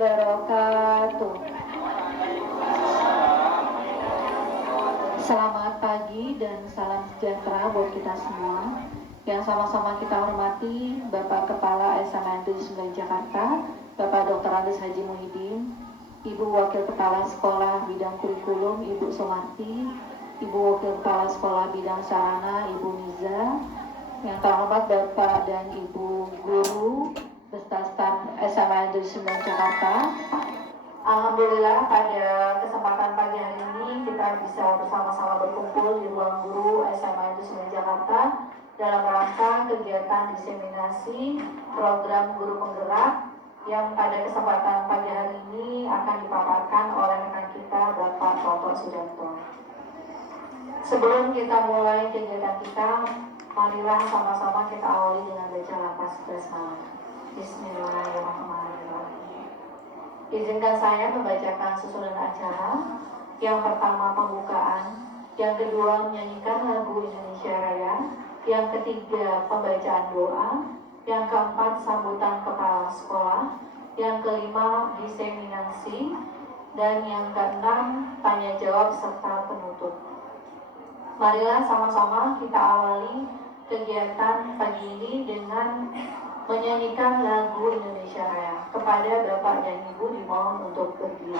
wabarakatuh. Selamat pagi dan salam sejahtera buat kita semua. Yang sama-sama kita hormati Bapak Kepala SMA Negeri 9 Jakarta, Bapak Dr. Andes Haji Muhyiddin, Ibu Wakil Kepala Sekolah Bidang Kurikulum, Ibu Sumarti, Ibu Wakil Kepala Sekolah Bidang Sarana, Ibu Niza, yang terhormat Bapak dan Ibu Guru, beserta staf SMA Negeri 9 Jakarta. Alhamdulillah pada kesempatan pagi hari ini kita bisa bersama-sama berkumpul di ruang guru SMA Negeri 9 Jakarta dalam rangka kegiatan diseminasi program guru penggerak yang pada kesempatan pagi hari ini akan dipaparkan oleh rekan kita Bapak Toto Sudanto. Sebelum kita mulai kegiatan kita, marilah sama-sama kita awali dengan baca lapas basmalah. Bismillahirrahmanirrahim. Izinkan saya membacakan susunan acara. Yang pertama pembukaan, yang kedua menyanyikan lagu Indonesia Raya, yang ketiga pembacaan doa, yang keempat sambutan kepala sekolah, yang kelima diseminasi, dan yang keenam tanya jawab serta penutup. Marilah sama-sama kita awali kegiatan pagi ini dengan menyanyikan lagu Indonesia Raya. Kepada Bapak dan Ibu dimohon untuk berdiri.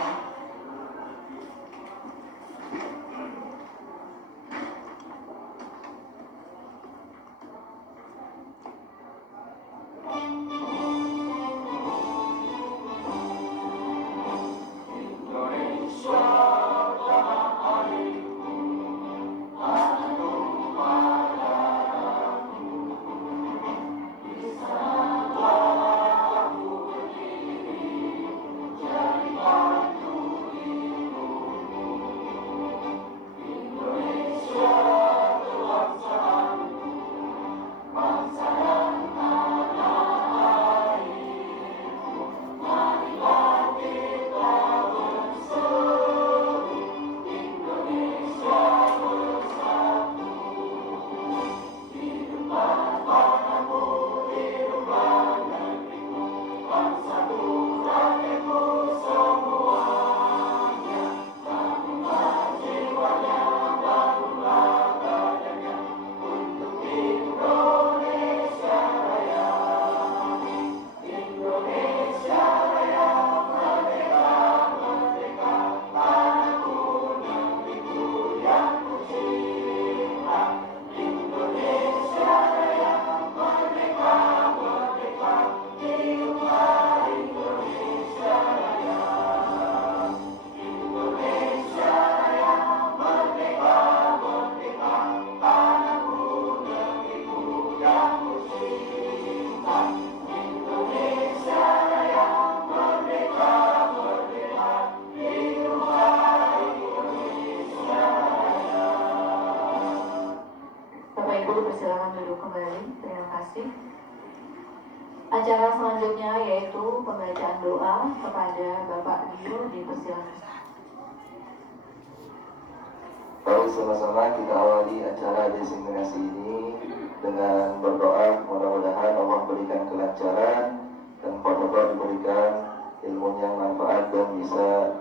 Silakan duduk kembali, terima kasih. Acara selanjutnya yaitu pembacaan doa kepada Bapak Dio, dipersilakan. Mari sama-sama kita awali acara diseminasi ini dengan berdoa, mudah-mudahan Allah berikan kelancaran dan Bapak diberikan ilmu yang manfaat dan bisa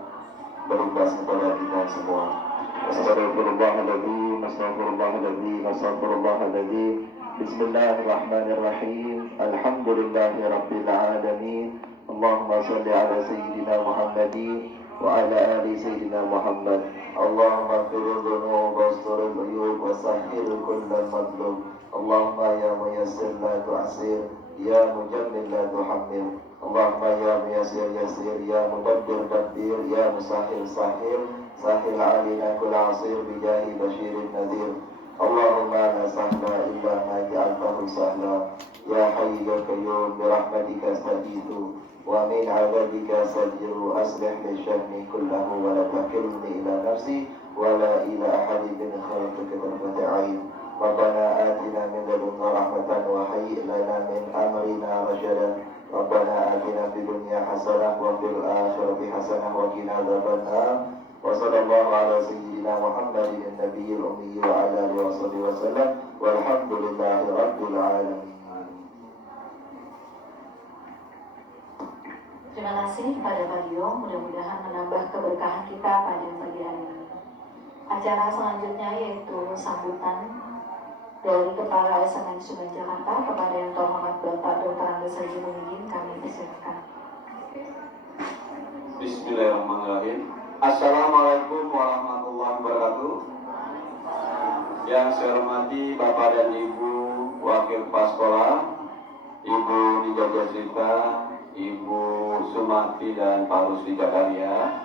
berimbas kepada kita semua. Astagfirullahaladzim, astagfirullahaladzim, astagfirullahaladzim. Bismillahirrahmanirrahim. Alhamdulillahi rabbil alamin. Allahumma salli ala sayyidina Muhammadin wa ala ali sayyidina Muhammad. Allahumma firil dhunub wasturil uyub wasahhil kullal madlub. Allahumma ya muyassir la tu'asir, ya mujammil la tuhammil. Allahumma ya muyassir yassir, ya mudabbir dabbir, ya musahhil sahhil. Sahil alina kul asir bijahi basyirin nadhir. Allahumma la sahla illa ma ja'altahu sahla. Ya hayy ya qayyum birahmatika astaghithu wa min 'adabika sajiru aslih li sya'ni kullahu wa la takilni ila nafsi wa la ila ahadin min khalqika tarfata 'ain. Rabbana atina min ladunka rahmatan wa hayyi lana min amrina rashadan. Rabbana atina fid dunya hasanah wa fil akhirati hasanah wa qina adzabannar. وصلى الله على سيدنا محمد النبي الأمي وعلى آله وصحبه وسلم والحمد لله رب العالمين. Terima kasih kepada Pak Dio, mudah-mudahan menambah keberkahan kita pada pagi hari ini. Acara selanjutnya yaitu sambutan dari Kepala SMN Sungai Jakarta kepada yang terhormat Bapak Dr. Andes Haji Muhyiddin, kami persilakan. Bismillahirrahmanirrahim. Assalamualaikum warahmatullahi wabarakatuh. Yang saya hormati Bapak dan Ibu Wakil Kepala Sekolah, Ibu Nija Jasrita, Ibu Sumarti dan Pak Rusli Jakaria.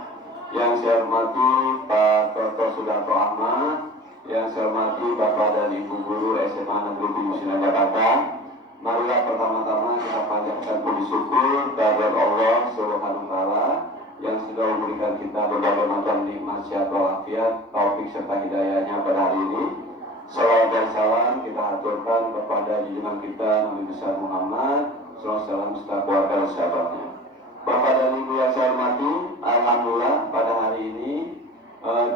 Yang saya hormati Pak Dr. Sudarto Ahmad. Yang saya hormati Bapak dan Ibu Guru SMA Negeri 7 Jakarta. Marilah pertama-tama kita panjatkan puji syukur kepada Allah Subhanahu wa Ta'ala yang sudah memberikan kita berbagai macam nikmat sehat walafiat, taufik serta hidayahnya pada hari ini. Salawat dan salam kita aturkan kepada junjungan kita Nabi besar Muhammad sallallahu alaihi wasallam serta keluarga dan sahabatnya. Bapak dan Ibu yang saya hormati, alhamdulillah pada hari ini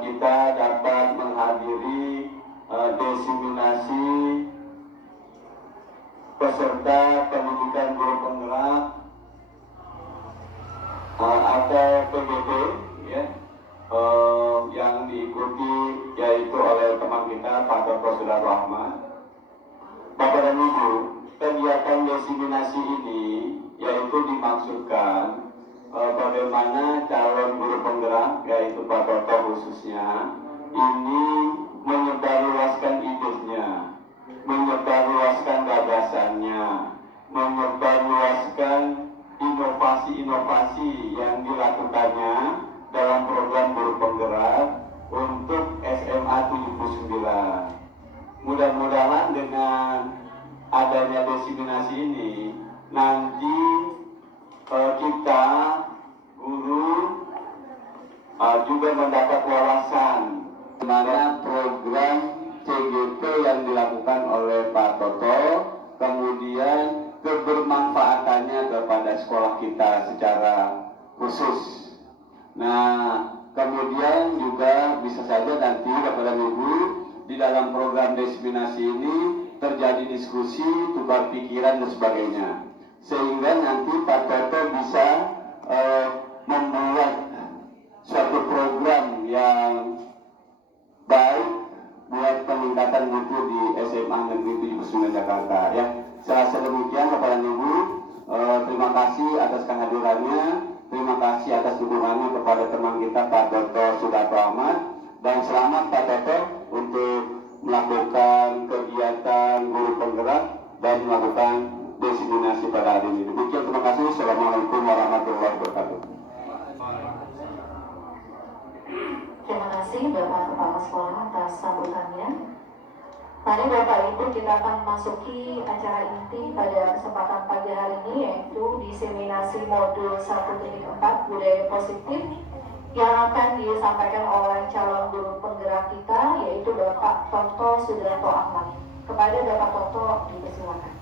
kita dapat menghadiri desiminasi peserta pendidikan guru penggerak atau PGD ya, yang diikuti yaitu oleh teman kita Pak Dr. Sudarto Ahmad. Bapak dan Ibu, kegiatan desiminasi ini yaitu dimaksudkan bagaimana calon guru penggerak yaitu Pak Dr. khususnya ini menyebarluaskan idenya, menyebarluaskan gagasannya, menyebarluaskan inovasi-inovasi yang dilakukannya dalam program guru penggerak untuk SMA 79. Mudah-mudahan dengan adanya desiminasi ini nanti kita guru juga mendapat wawasan mana program CGP yang dilakukan oleh Pak Toto, kemudian kebermanfaatannya kepada sekolah kita secara khusus. Nah, kemudian juga bisa saja nanti kepada Ibu di dalam program desiminasi ini terjadi diskusi, tukar pikiran dan sebagainya, sehingga nanti Pak Toto bisa membuat suatu program yang baik buat peningkatan mutu di SMA Negeri 79 Jakarta ya. Saya demikian kepada Ibu, terima kasih atas kehadirannya, terima kasih atas dukungannya kepada teman kita Pak Dr. Sudarto Ahmad, dan selamat Pak Dr. untuk melakukan kegiatan guru penggerak dan melakukan desiminasi pada hari ini. Demikian, terima kasih. Assalamualaikum warahmatullahi wabarakatuh. Terima kasih Bapak Kepala Sekolah atas sambutannya. Mari Bapak Ibu, kita akan memasuki acara inti pada kesempatan pagi hari ini, yaitu diseminasi modul 1.4 budaya positif yang akan disampaikan oleh calon guru penggerak kita, yaitu Bapak Toto Sudarto Ahmad. Kepada Bapak Toto dipersilakan.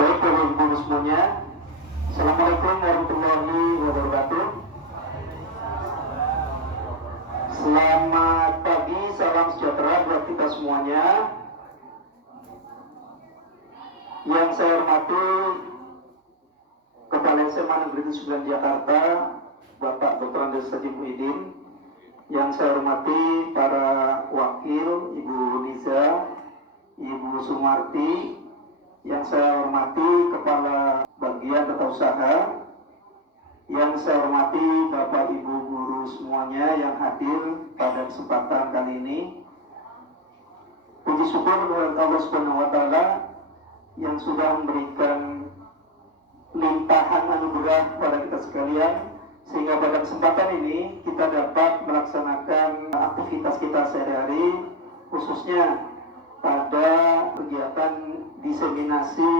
Baik, Bapak Ibu semuanya, Assalamualaikum warahmatullahi wabarakatuh. Selamat pagi, salam sejahtera buat kita semuanya. Yang saya hormati Kepala SMA Negeri 9 Jakarta, Bapak Dr. Andes Haji Muhyiddin. Yang saya hormati para wakil, Ibu Niza, Ibu Sumarti. Yang saya hormati Kepala Bagian Tata Usaha. Yang saya hormati Bapak Ibu guru semuanya yang hadir pada kesempatan kali ini. Puji syukur kepada Allah Subhanahu wa Ta'ala yang sudah memberikan limpahan anugerah kepada kita sekalian, sehingga pada kesempatan ini kita dapat melaksanakan aktivitas kita sehari-hari, khususnya pada kegiatan diseminasi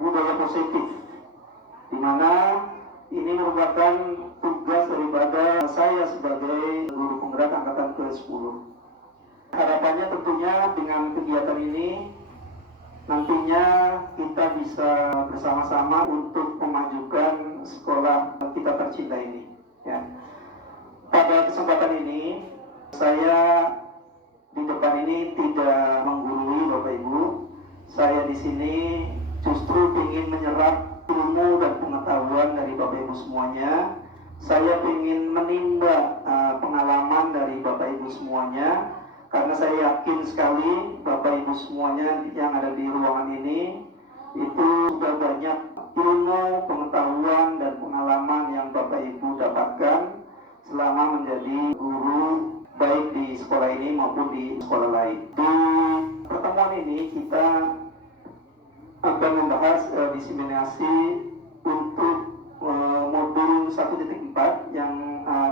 budaya positif, di mana ini merupakan tugas daripada saya sebagai guru penggerak angkatan ke-10. Harapannya tentunya dengan kegiatan ini nantinya kita bisa bersama-sama untuk memajukan sekolah kita tercinta ini. Ya. Pada kesempatan ini saya di depan ini tidak menggurui Bapak Ibu. Saya di sini justru ingin menyerap ilmu dan pengetahuan saya ingin menimba pengalaman dari Bapak Ibu semuanya, karena saya yakin sekali Bapak Ibu semuanya yang ada di ruangan ini itu sudah banyak ilmu, pengetahuan, dan pengalaman yang Bapak Ibu dapatkan selama menjadi guru baik di sekolah ini maupun di sekolah lain. Di pertemuan ini kita akan membahas diseminasi untuk modul 1.4 yang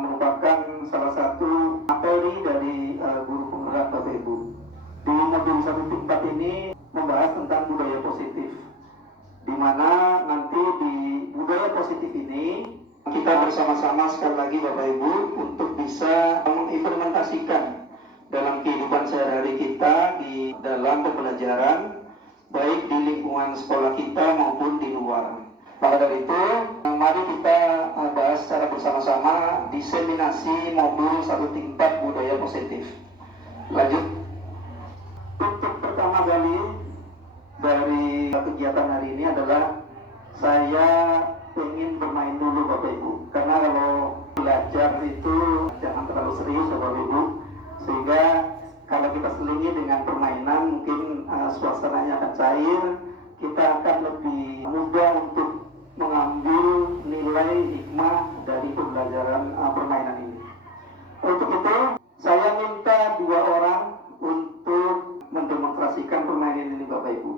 merupakan salah satu materi dari guru penggerak Bapak Ibu. Di modul 1.4 ini membahas tentang budaya positif, di mana nanti di budaya positif ini kita bersama-sama sekali lagi Bapak Ibu untuk bisa mengimplementasikan dalam kehidupan sehari-hari kita di dalam pembelajaran, baik di lingkungan sekolah kita maupun di luar. Maka dari itu, mari kita bahas secara bersama-sama diseminasi modul 1.4 budaya positif. Lanjut. Untuk pertama kali dari kegiatan hari ini adalah saya ingin bermain dulu Bapak Ibu. Karena kalau belajar itu jangan terlalu serius Bapak Ibu, sehingga kalau kita selingi dengan permainan mungkin suasananya akan cair, kita akan lebih mudah untuk mengambil nilai hikmah dari pembelajaran permainan ini. Untuk itu saya minta 2 orang untuk mendemonstrasikan permainan ini Bapak Ibu.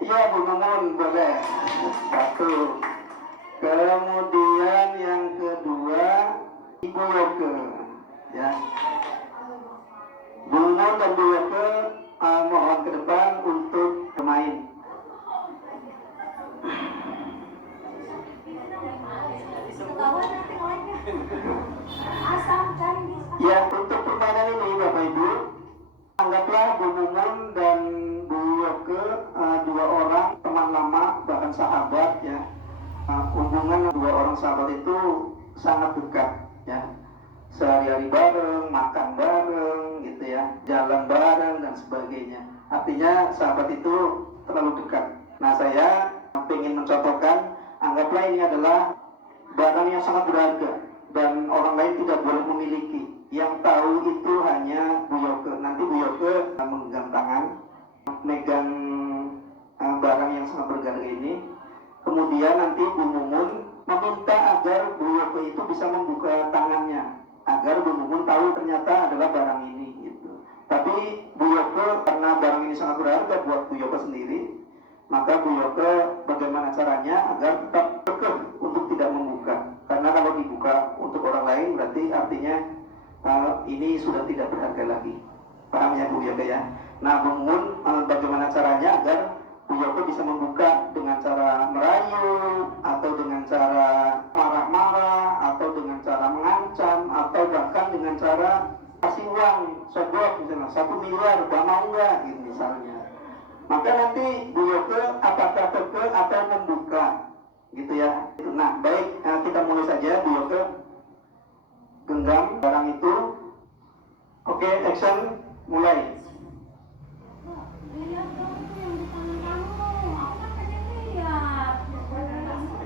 Iya Bu Mamun, boleh. 1. Kemudian yang kedua Ibu Yoke, ya. Bu Mamun dan Bu Yoke mohon ke depan untuk bermain. Ya, untuk permainan ini Bapak Ibu, anggaplah Bu Mumun dan Bu Yoke 2 orang teman lama, bahkan sahabat ya. Hubungan 2 orang sahabat itu sangat dekat ya. Sehari-hari bareng, makan bareng gitu ya, jalan bareng dan sebagainya. Artinya sahabat itu terlalu dekat. Nah, saya ingin mencontohkan, anggaplah ini adalah barang yang sangat berharga dan orang lain tidak boleh memiliki. Yang tahu itu hanya Bu Yoke. Nanti Bu Yoke menggenggam tangan, megang barang yang sangat berharga ini. Kemudian nanti Bu Mumun meminta agar Bu Yoke itu bisa membuka tangannya, agar Bu Mumun tahu ternyata adalah barang ini gitu. Tapi Bu Yoke, karena barang ini sangat berharga buat Bu Yoke sendiri, maka Bu Yoke bagaimana caranya agar tetap kekeh untuk tidak membuka. Karena kalau dibuka untuk orang lain berarti artinya ini sudah tidak berharga lagi. Paham ya Bu Yoke ya? Nah, Bu Mumun bagaimana caranya agar Bu Yoke bisa membuka dengan cara merayu, atau dengan cara marah-marah, atau dengan cara mengancam, atau bahkan dengan cara kasih uang, sodok misalnya 1 miliar, mau enggak gitu misalnya. Maka nanti Bu Yoke apakah kekeh atau membuka gitu ya. Nah, baik, kita mulai saja. Bu Yoke genggam barang itu. Oke, action, mulai. Lihat dong tuh yang di tangan kamu. Aku kan pengen lihat.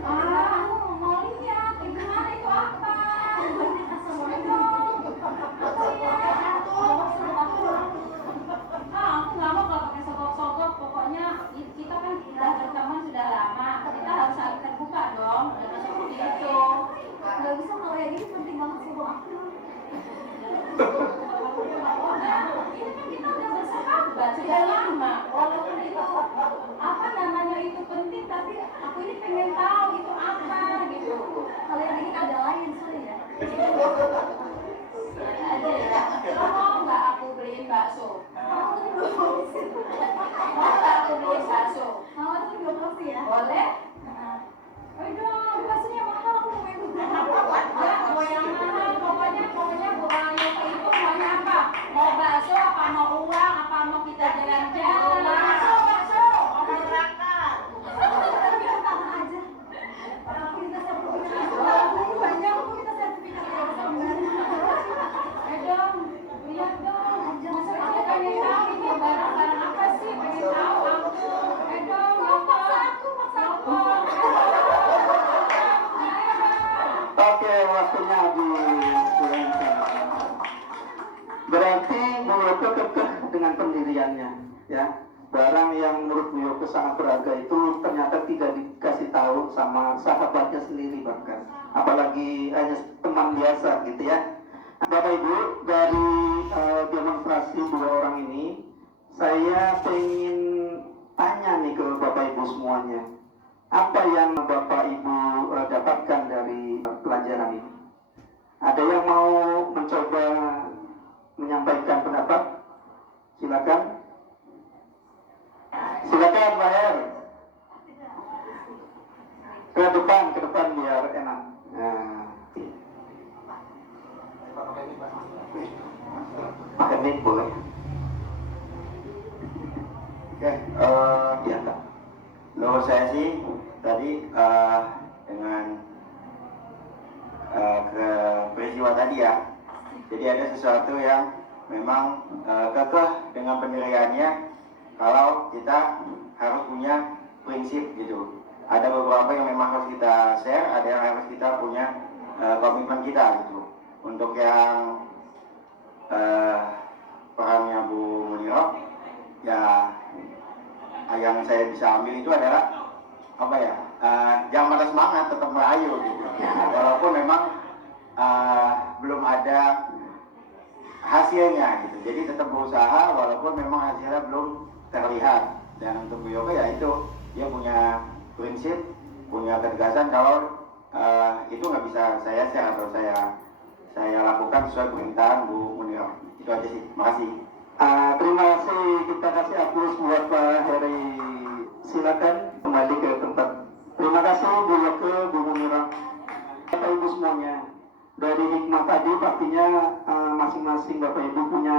Aku mau lihat. Gimana itu apa? Mau dong. Aku lihat. Aku nggak mau kalau pakai sogok-sogok. Pokoknya kita kan udah berteman sudah lama. Kita harus saling terbuka dong. Dan seperti itu. Nggak bisa kalau yang ini penting banget sih buat aku. Ini kan kita udah bersahabat sudah lama, walaupun itu apa namanya itu penting, tapi aku ini pengen tahu itu apa gitu. Kalau yang ini ada lain sih ya. Ada ya. Mau nggak aku beliin bakso? Mau nggak aku beliin bakso? Mau tuh 2 ya? Boleh? Oh dong, baksonya mahal, aku mau yang nggak mau yang mahal, pokoknya bukan yang itu maunya apa? Mau bakso apa mau uang apa mau kita jalan-jalan? Bakso, mau neraka. Tangan aja. Oke, waktunya habis. Berarti Bu Yoke kekeh dengan pendiriannya, ya. Barang yang menurut Bu Yoke sangat berharga itu ternyata tidak dikasih tahu sama sahabatnya sendiri bahkan, apalagi hanya teman biasa gitu ya. Bapak Ibu, dari demonstrasi dua orang ini, saya ingin tanya nih ke Bapak Ibu semuanya, apa yang Bapak Ibu dapatkan dari pelajaran ini? Ada yang mau mencoba menyampaikan pendapat? Silakan. Silakan Pak Her. Ke depan biar enak. Nah. Pak Emik boleh. Oke, Ya, Kak. menurut saya sih tadi dengan ke peristiwa tadi ya, jadi ada sesuatu yang memang kekeh dengan pendiriannya. Kalau kita harus punya prinsip gitu, ada beberapa yang memang harus kita share, ada yang harus kita punya komitmen kita gitu. Untuk yang perannya Bu Muniro, ya yang saya bisa ambil itu adalah apa ya, jangan patah semangat, tetap merayu gitu. Walaupun memang belum ada hasilnya gitu, jadi tetap berusaha walaupun memang hasilnya belum terlihat. Dan untuk Bu Yoke ya itu, dia punya prinsip, punya ketegasan kalau itu nggak bisa saya share atau saya lakukan sesuai perintahan Bu Muniro. Itu aja sih, makasih. Terima kasih, kita kasih aplaus buat Pak Heri. Silakan kembali ke tempat. Terima kasih Bu Yoke, Bu Munira, Bapak Ibu semuanya. Dari hikmah tadi pastinya masing-masing Bapak Ibu punya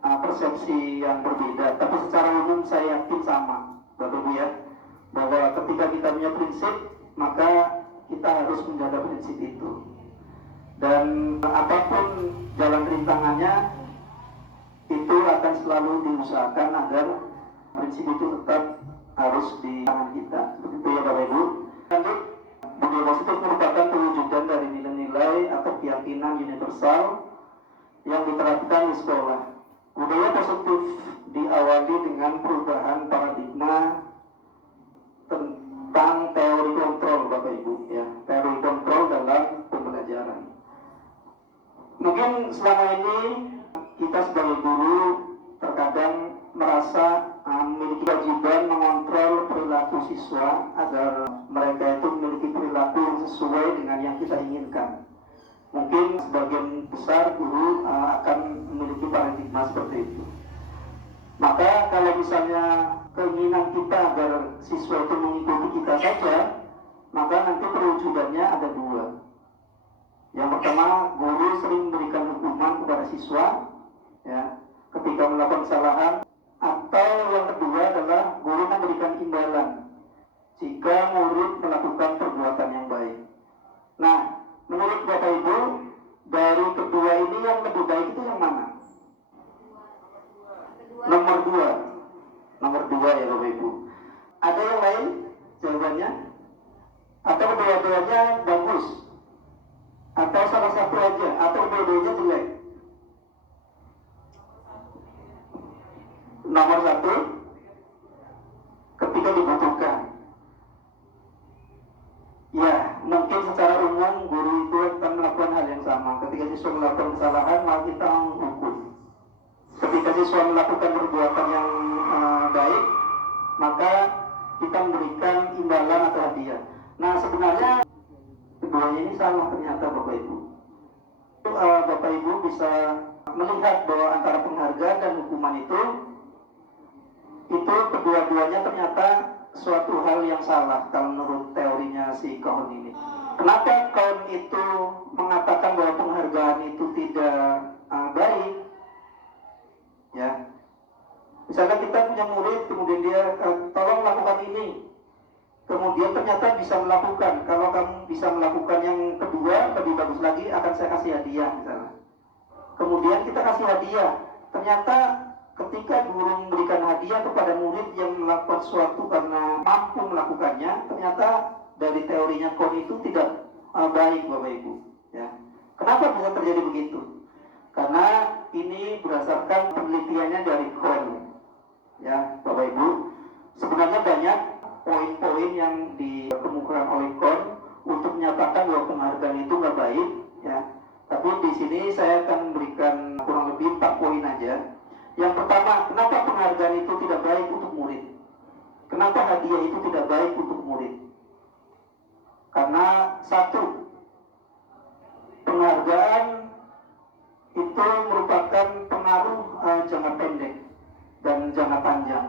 persepsi yang berbeda. Tapi secara umum saya yakin sama, Bapak Ibu ya, bahwa ketika kita punya prinsip, maka kita harus menjaga prinsip itu. Dan apapun jalan rintangannya, itu akan selalu diusahakan agar prinsip itu tetap harus di tangan kita. Begitu ya Bapak Ibu. Lanjut, budaya positif merupakan perwujudan dari nilai-nilai atau keyakinan universal yang diterapkan di sekolah. Budaya positif diawali dengan perubahan paradigma tentang teori kontrol Bapak Ibu ya, teori kontrol dalam pembelajaran. Mungkin selama ini kita sebagai guru terkadang merasa memiliki kewajiban mengontrol perilaku siswa agar mereka itu memiliki perilaku yang sesuai dengan yang kita inginkan. Mungkin sebagian besar guru akan memiliki paradigma seperti itu. Maka kalau misalnya keinginan kita agar siswa itu mengikuti kita saja, maka nanti perwujudannya ada dua. Yang pertama, guru sering memberikan hukuman kepada siswa ya, ketika melakukan kesalahan, atau yang kedua adalah guru memberikan imbalan jika murid melakukan perbuatan yang baik. Nah, menurut Bapak Ibu, dari kedua ini yang lebih baik itu yang mana? Nomor dua ya Bapak Ibu. Ada yang lain jawabannya? Atau kedua-duanya bagus? Atau salah satu aja? Atau dua-duanya jelek? Nomor satu, ketika dibutuhkan. Ya, mungkin secara umum guru itu akan melakukan hal yang sama. Ketika siswa melakukan kesalahan, maka kita menghukum. Ketika siswa melakukan perbuatan yang baik, maka kita memberikan imbalan atau hadiah. Nah, sebenarnya keduanya ini sama ternyata Bapak Ibu. Bapak Ibu bisa melihat bahwa antara penghargaan dan hukuman itu kedua-duanya ternyata suatu hal yang salah kalau menurut teorinya si Cohen ini. Kenapa Cohen itu mengatakan bahwa penghargaan itu tidak baik? Ya, misalkan kita punya murid, kemudian dia tolong lakukan ini, kemudian ternyata bisa melakukan. Kalau kamu bisa melakukan yang kedua lebih bagus lagi, akan saya kasih hadiah misalnya. Kemudian kita kasih hadiah, ternyata ketika guru memberikan hadiah kepada murid yang melakukan sesuatu karena mampu melakukannya, ternyata dari teorinya Cohen itu tidak baik Bapak Ibu. Kenapa bisa terjadi begitu? Karena ini berdasarkan penelitiannya dari KON. Ya, Bapak Ibu, sebenarnya banyak poin-poin yang dikemukakan oleh KON untuk menyatakan bahwa penghargaan itu nggak baik, ya. Tapi di sini saya akan memberikan kurang lebih 4 poin aja. Yang pertama, kenapa penghargaan itu tidak baik untuk murid? Kenapa hadiah itu tidak baik untuk murid? Karena satu, penghargaan itu merupakan pengaruh jangka pendek dan jangka panjang.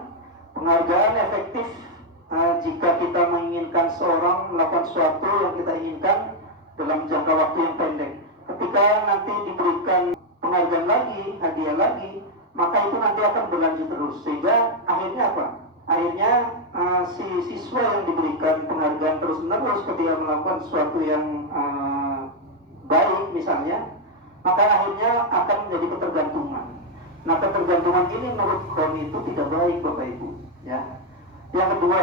Penghargaan efektif jika kita menginginkan seorang melakukan sesuatu yang kita inginkan dalam jangka waktu yang pendek. Ketika nanti diberikan penghargaan lagi, hadiah lagi, maka itu nanti akan berlanjut terus. Sehingga akhirnya apa? Akhirnya si siswa yang diberikan penghargaan terus-menerus ketika melakukan sesuatu yang baik misalnya, maka akhirnya akan menjadi ketergantungan. Nah, ketergantungan ini menurut KON itu tidak baik, Bapak Ibu. Ya. Yang kedua,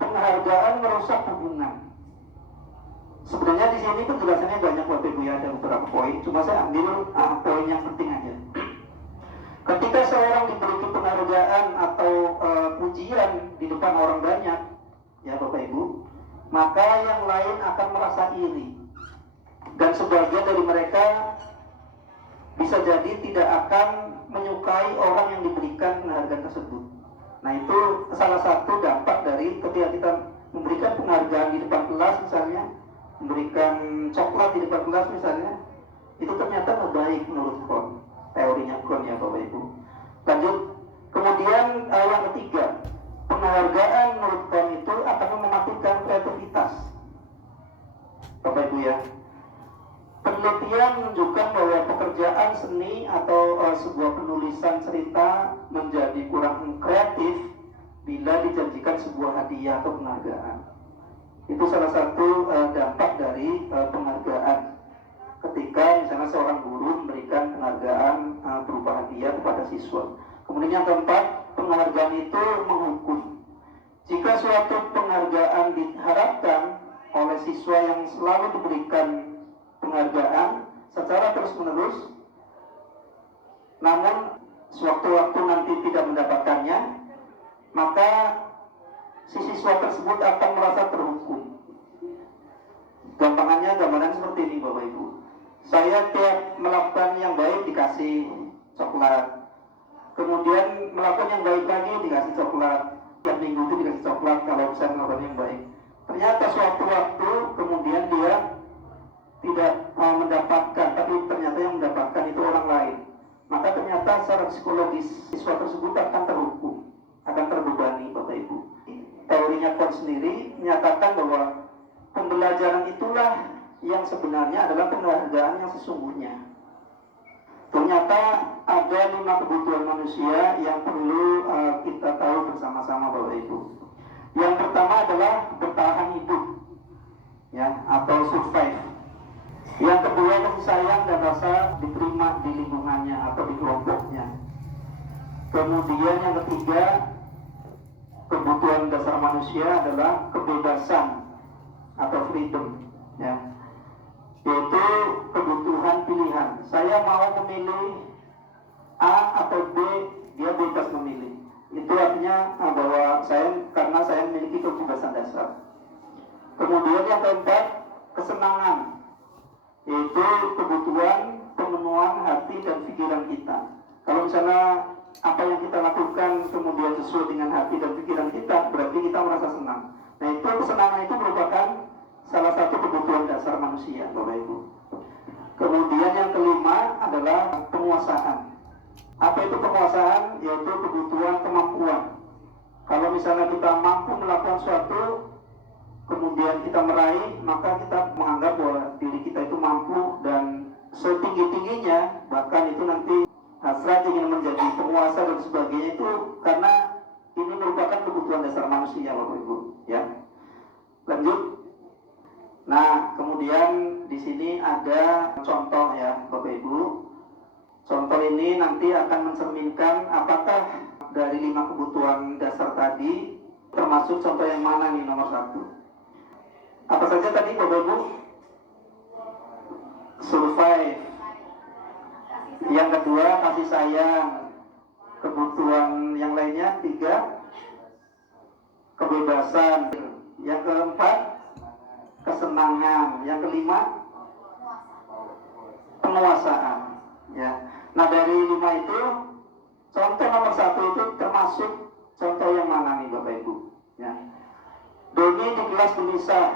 penghargaan merusak hubungan. Sebenarnya di sini penjelasannya banyak, Bapak Ibu, ya, ada beberapa poin. Cuma saya ambil poin yang penting aja. Ketika seorang diberi penghargaan atau pujian di depan orang banyak, ya Bapak Ibu, maka yang lain akan merasa iri. Dan sebagian dari mereka bisa jadi tidak akan menyukai orang yang diberikan penghargaan tersebut. Nah, itu salah satu dampak dari ketika kita memberikan penghargaan di depan kelas misalnya, memberikan coklat di depan kelas misalnya, itu ternyata tidak baik menurut KON, teorinya KON, ya Bapak Ibu. Lanjut, kemudian yang ketiga, penghargaan menurut KON itu akan mematikan kreativitas, Bapak Ibu, ya. Penelitian menunjukkan bahwa pekerjaan seni atau sebuah penulisan cerita menjadi kurang kreatif bila dijanjikan sebuah hadiah atau penghargaan. Itu salah satu dampak dari penghargaan. Ketika misalnya seorang guru memberikan penghargaan berupa hadiah kepada siswa. Kemudian yang keempat, penghargaan itu menghukum. Jika suatu penghargaan diharapkan oleh siswa yang selalu diberikan penghargaan secara terus-menerus, namun sewaktu-waktu nanti tidak mendapatkannya, maka si siswa tersebut akan merasa terhukum. Gambaran seperti ini, Bapak Ibu. Saya tiap melakukan yang baik dikasih coklat, kemudian melakukan yang baik lagi dikasih coklat, tiap minggu itu dikasih coklat kalau saya melakukan yang baik. Ternyata suatu waktu kemudian dia tidak mendapatkan, tapi ternyata yang mendapatkan itu orang lain. Maka ternyata secara psikologis siswa tersebut akan terhukum, akan terbebani, Bapak Ibu. Teorinya KON sendiri menyatakan bahwa pembelajaran itulah yang sebenarnya adalah penghargaan yang sesungguhnya. Ternyata ada 5 kebutuhan manusia yang perlu kita tahu bersama-sama, Bapak Ibu. Yang pertama adalah bertahan hidup, ya, atau survive. Yang kedua, kasih sayang dan rasa diterima di lingkungannya atau di kelompoknya. Kemudian yang ketiga, kebutuhan dasar manusia adalah kebebasan atau freedom, ya, yaitu kebutuhan pilihan. Saya mau memilih A atau B, dia bebas memilih. Itu artinya bahwa karena saya memiliki kebebasan dasar. Kemudian yang keempat, kesenangan, yaitu kebutuhan pemenuhan hati dan pikiran kita. Kalau misalnya apa yang kita lakukan kemudian sesuai dengan hati dan pikiran kita, berarti kita merasa senang. Nah, itu kesenangan itu merupakan salah satu kebutuhan dasar manusia, Bapak Ibu. Kemudian yang kelima adalah penguasaan. Apa itu penguasaan? Yaitu kebutuhan kemampuan. Kalau misalnya kita mampu melakukan suatu, kemudian kita meraih, maka kita menganggap bahwa diri kita itu mampu, dan setinggi-tingginya bahkan itu nanti hasrat ingin menjadi penguasa dan sebagainya, itu karena ini merupakan kebutuhan dasar manusia, Bapak Ibu, ya. Lanjut. Nah, kemudian di sini ada contoh, ya Bapak Ibu. Contoh ini nanti akan mencerminkan apakah dari 5 kebutuhan dasar tadi termasuk contoh yang mana nih nomor 1. Apa saja tadi, Bapak Ibu? Survive, sayang. Kebutuhan yang lainnya 3, kebebasan. Yang keempat, kesenangan. Yang kelima, penguasaan. Ya. Nah dari 5 itu, contoh nomor 1 itu termasuk contoh yang mana nih Bapak Ibu? Ya. Doni di kelas gelisah.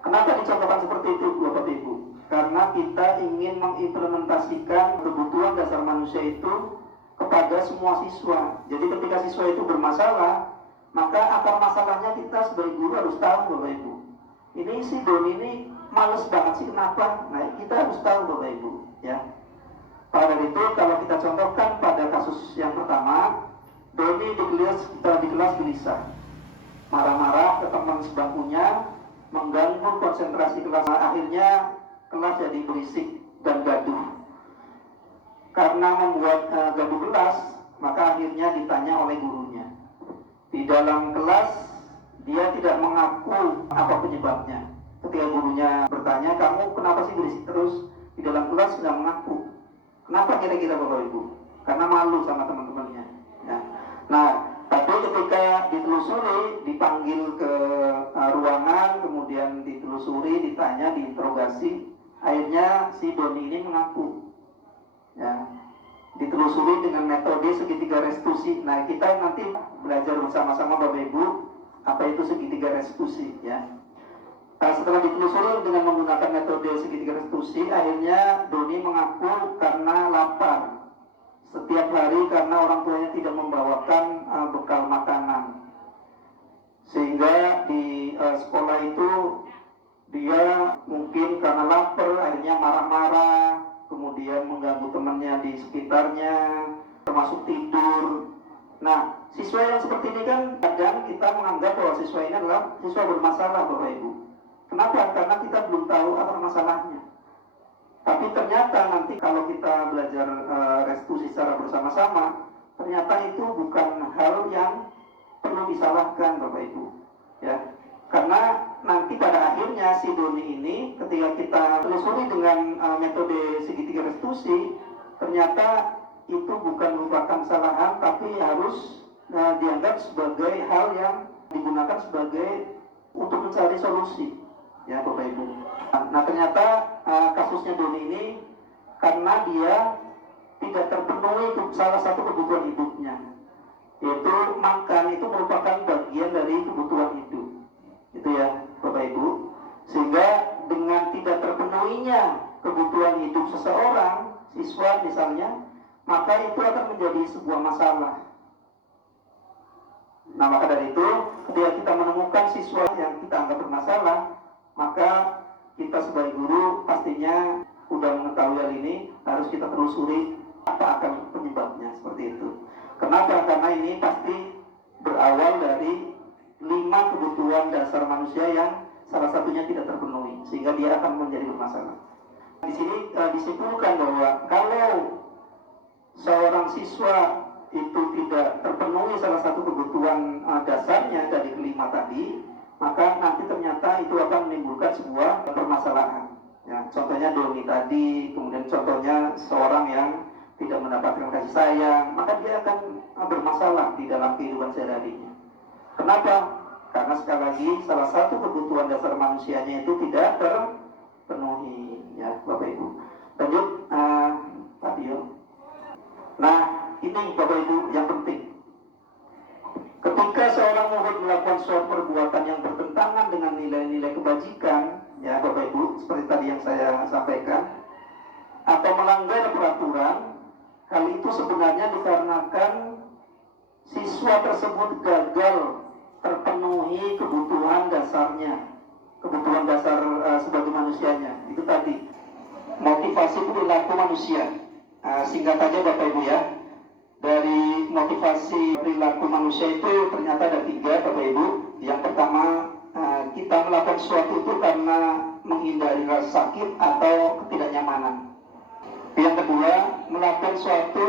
Kenapa dicontohkan seperti itu Bapak Ibu? Karena kita ingin mengimplementasikan kebutuhan dasar manusia itu kepada semua siswa. Jadi ketika siswa itu bermasalah, maka akar masalahnya kita sebagai guru harus tahu Bapak Ibu. Ini si Doni ini males banget sih, kenapa? Nah kita harus tahu Bapak Ibu. Ya. Pada itu kalau kita contohkan pada kasus yang pertama, Doni di kelas gelisah, marah-marah ke teman sebangkunya, mengganggu konsentrasi kelas. Akhirnya kelas jadi berisik dan gaduh. Karena membuat gaduh kelas, maka akhirnya ditanya oleh gurunya. Di dalam kelas dia tidak mengaku apa penyebabnya. Ketika gurunya bertanya, kamu kenapa sih berisik terus? Di dalam kelas sudah mengaku. Kenapa kira-kira Bapak Ibu? Karena malu sama teman-temannya. Ya. Nah, tapi ketika ditelusuri, dipanggil ke ruangan, kemudian ditelusuri, ditanya, diinterogasi, akhirnya si Doni ini mengaku. Ya. Ditelusuri dengan metode segitiga restitusi. Nah, kita nanti belajar bersama-sama Bapak Ibu apa itu segitiga restitusi. Ya. Setelah ditelusuri dengan menggunakan metode segitiga restitusi, akhirnya Doni mengaku karena lapar setiap hari karena orang tuanya tidak membawakan bekal makanan, sehingga di sekolah itu dia mungkin karena lapar akhirnya marah-marah, kemudian mengganggu temannya di sekitarnya, termasuk tidur. Nah, siswa yang seperti ini kan kadang kita menganggap bahwa siswa ini adalah siswa bermasalah Bapak Ibu. Kenapa? Karena kita belum tahu apa masalahnya. Tapi ternyata nanti kalau kita belajar restitusi secara bersama-sama, ternyata itu bukan hal yang perlu disalahkan Bapak Ibu. Ya. Karena nanti pada akhirnya si Doni ini ketika kita telusuri dengan metode segitiga restitusi, ternyata itu bukan merupakan kesalahan, tapi harus dianggap sebagai hal yang digunakan sebagai untuk mencari solusi. Ya Bapak Ibu. Nah ternyata kasusnya Doni ini karena dia tidak terpenuhi salah satu kebutuhan hidupnya, yaitu makan. Itu merupakan bagian dari kebutuhan hidup, itu ya Bapak Ibu. Sehingga dengan tidak terpenuhinya kebutuhan hidup seseorang, siswa misalnya, maka itu akan menjadi sebuah masalah. Nah maka dari itu ketika kita menemukan siswa yang kita anggap bermasalah, maka kita sebagai guru pastinya sudah mengetahui hal ini, harus kita telusuri apa akan penyebabnya seperti itu. Kenapa? Karena ini pasti berawal dari 5 kebutuhan dasar manusia yang salah satunya tidak terpenuhi, sehingga dia akan menjadi bermasalah. Di sini disimpulkan bahwa kalau seorang siswa itu tidak terpenuhi salah satu kebutuhan dasarnya dari ke-5 tadi, maka nanti ternyata itu akan menimbulkan sebuah permasalahan. Ya, contohnya Doni tadi, kemudian contohnya seorang yang tidak mendapatkan kasih sayang, maka dia akan bermasalah di dalam kehidupan sehari-harinya. Kenapa? Karena sekali lagi salah satu kebutuhan dasar manusianya itu tidak terpenuhi, ya Bapak Ibu. Lanjut, Pak Dio. Nah, ini Bapak Ibu yang penting. Ketika seorang murid melakukan suatu perbuatan yang bertentangan dengan nilai-nilai kebajikan, ya Bapak Ibu, seperti tadi yang saya sampaikan, atau melanggar peraturan, hal itu sebenarnya dikarenakan siswa tersebut gagal terpenuhi kebutuhan dasarnya, kebutuhan dasar sebagai manusianya. Itu tadi motivasi perilaku manusia. Singkat saja Bapak Ibu ya. Dari motivasi perilaku manusia itu ternyata ada 3 Bapak Ibu. Yang pertama, kita melakukan sesuatu itu karena menghindari rasa sakit atau ketidaknyamanan. Yang kedua, melakukan sesuatu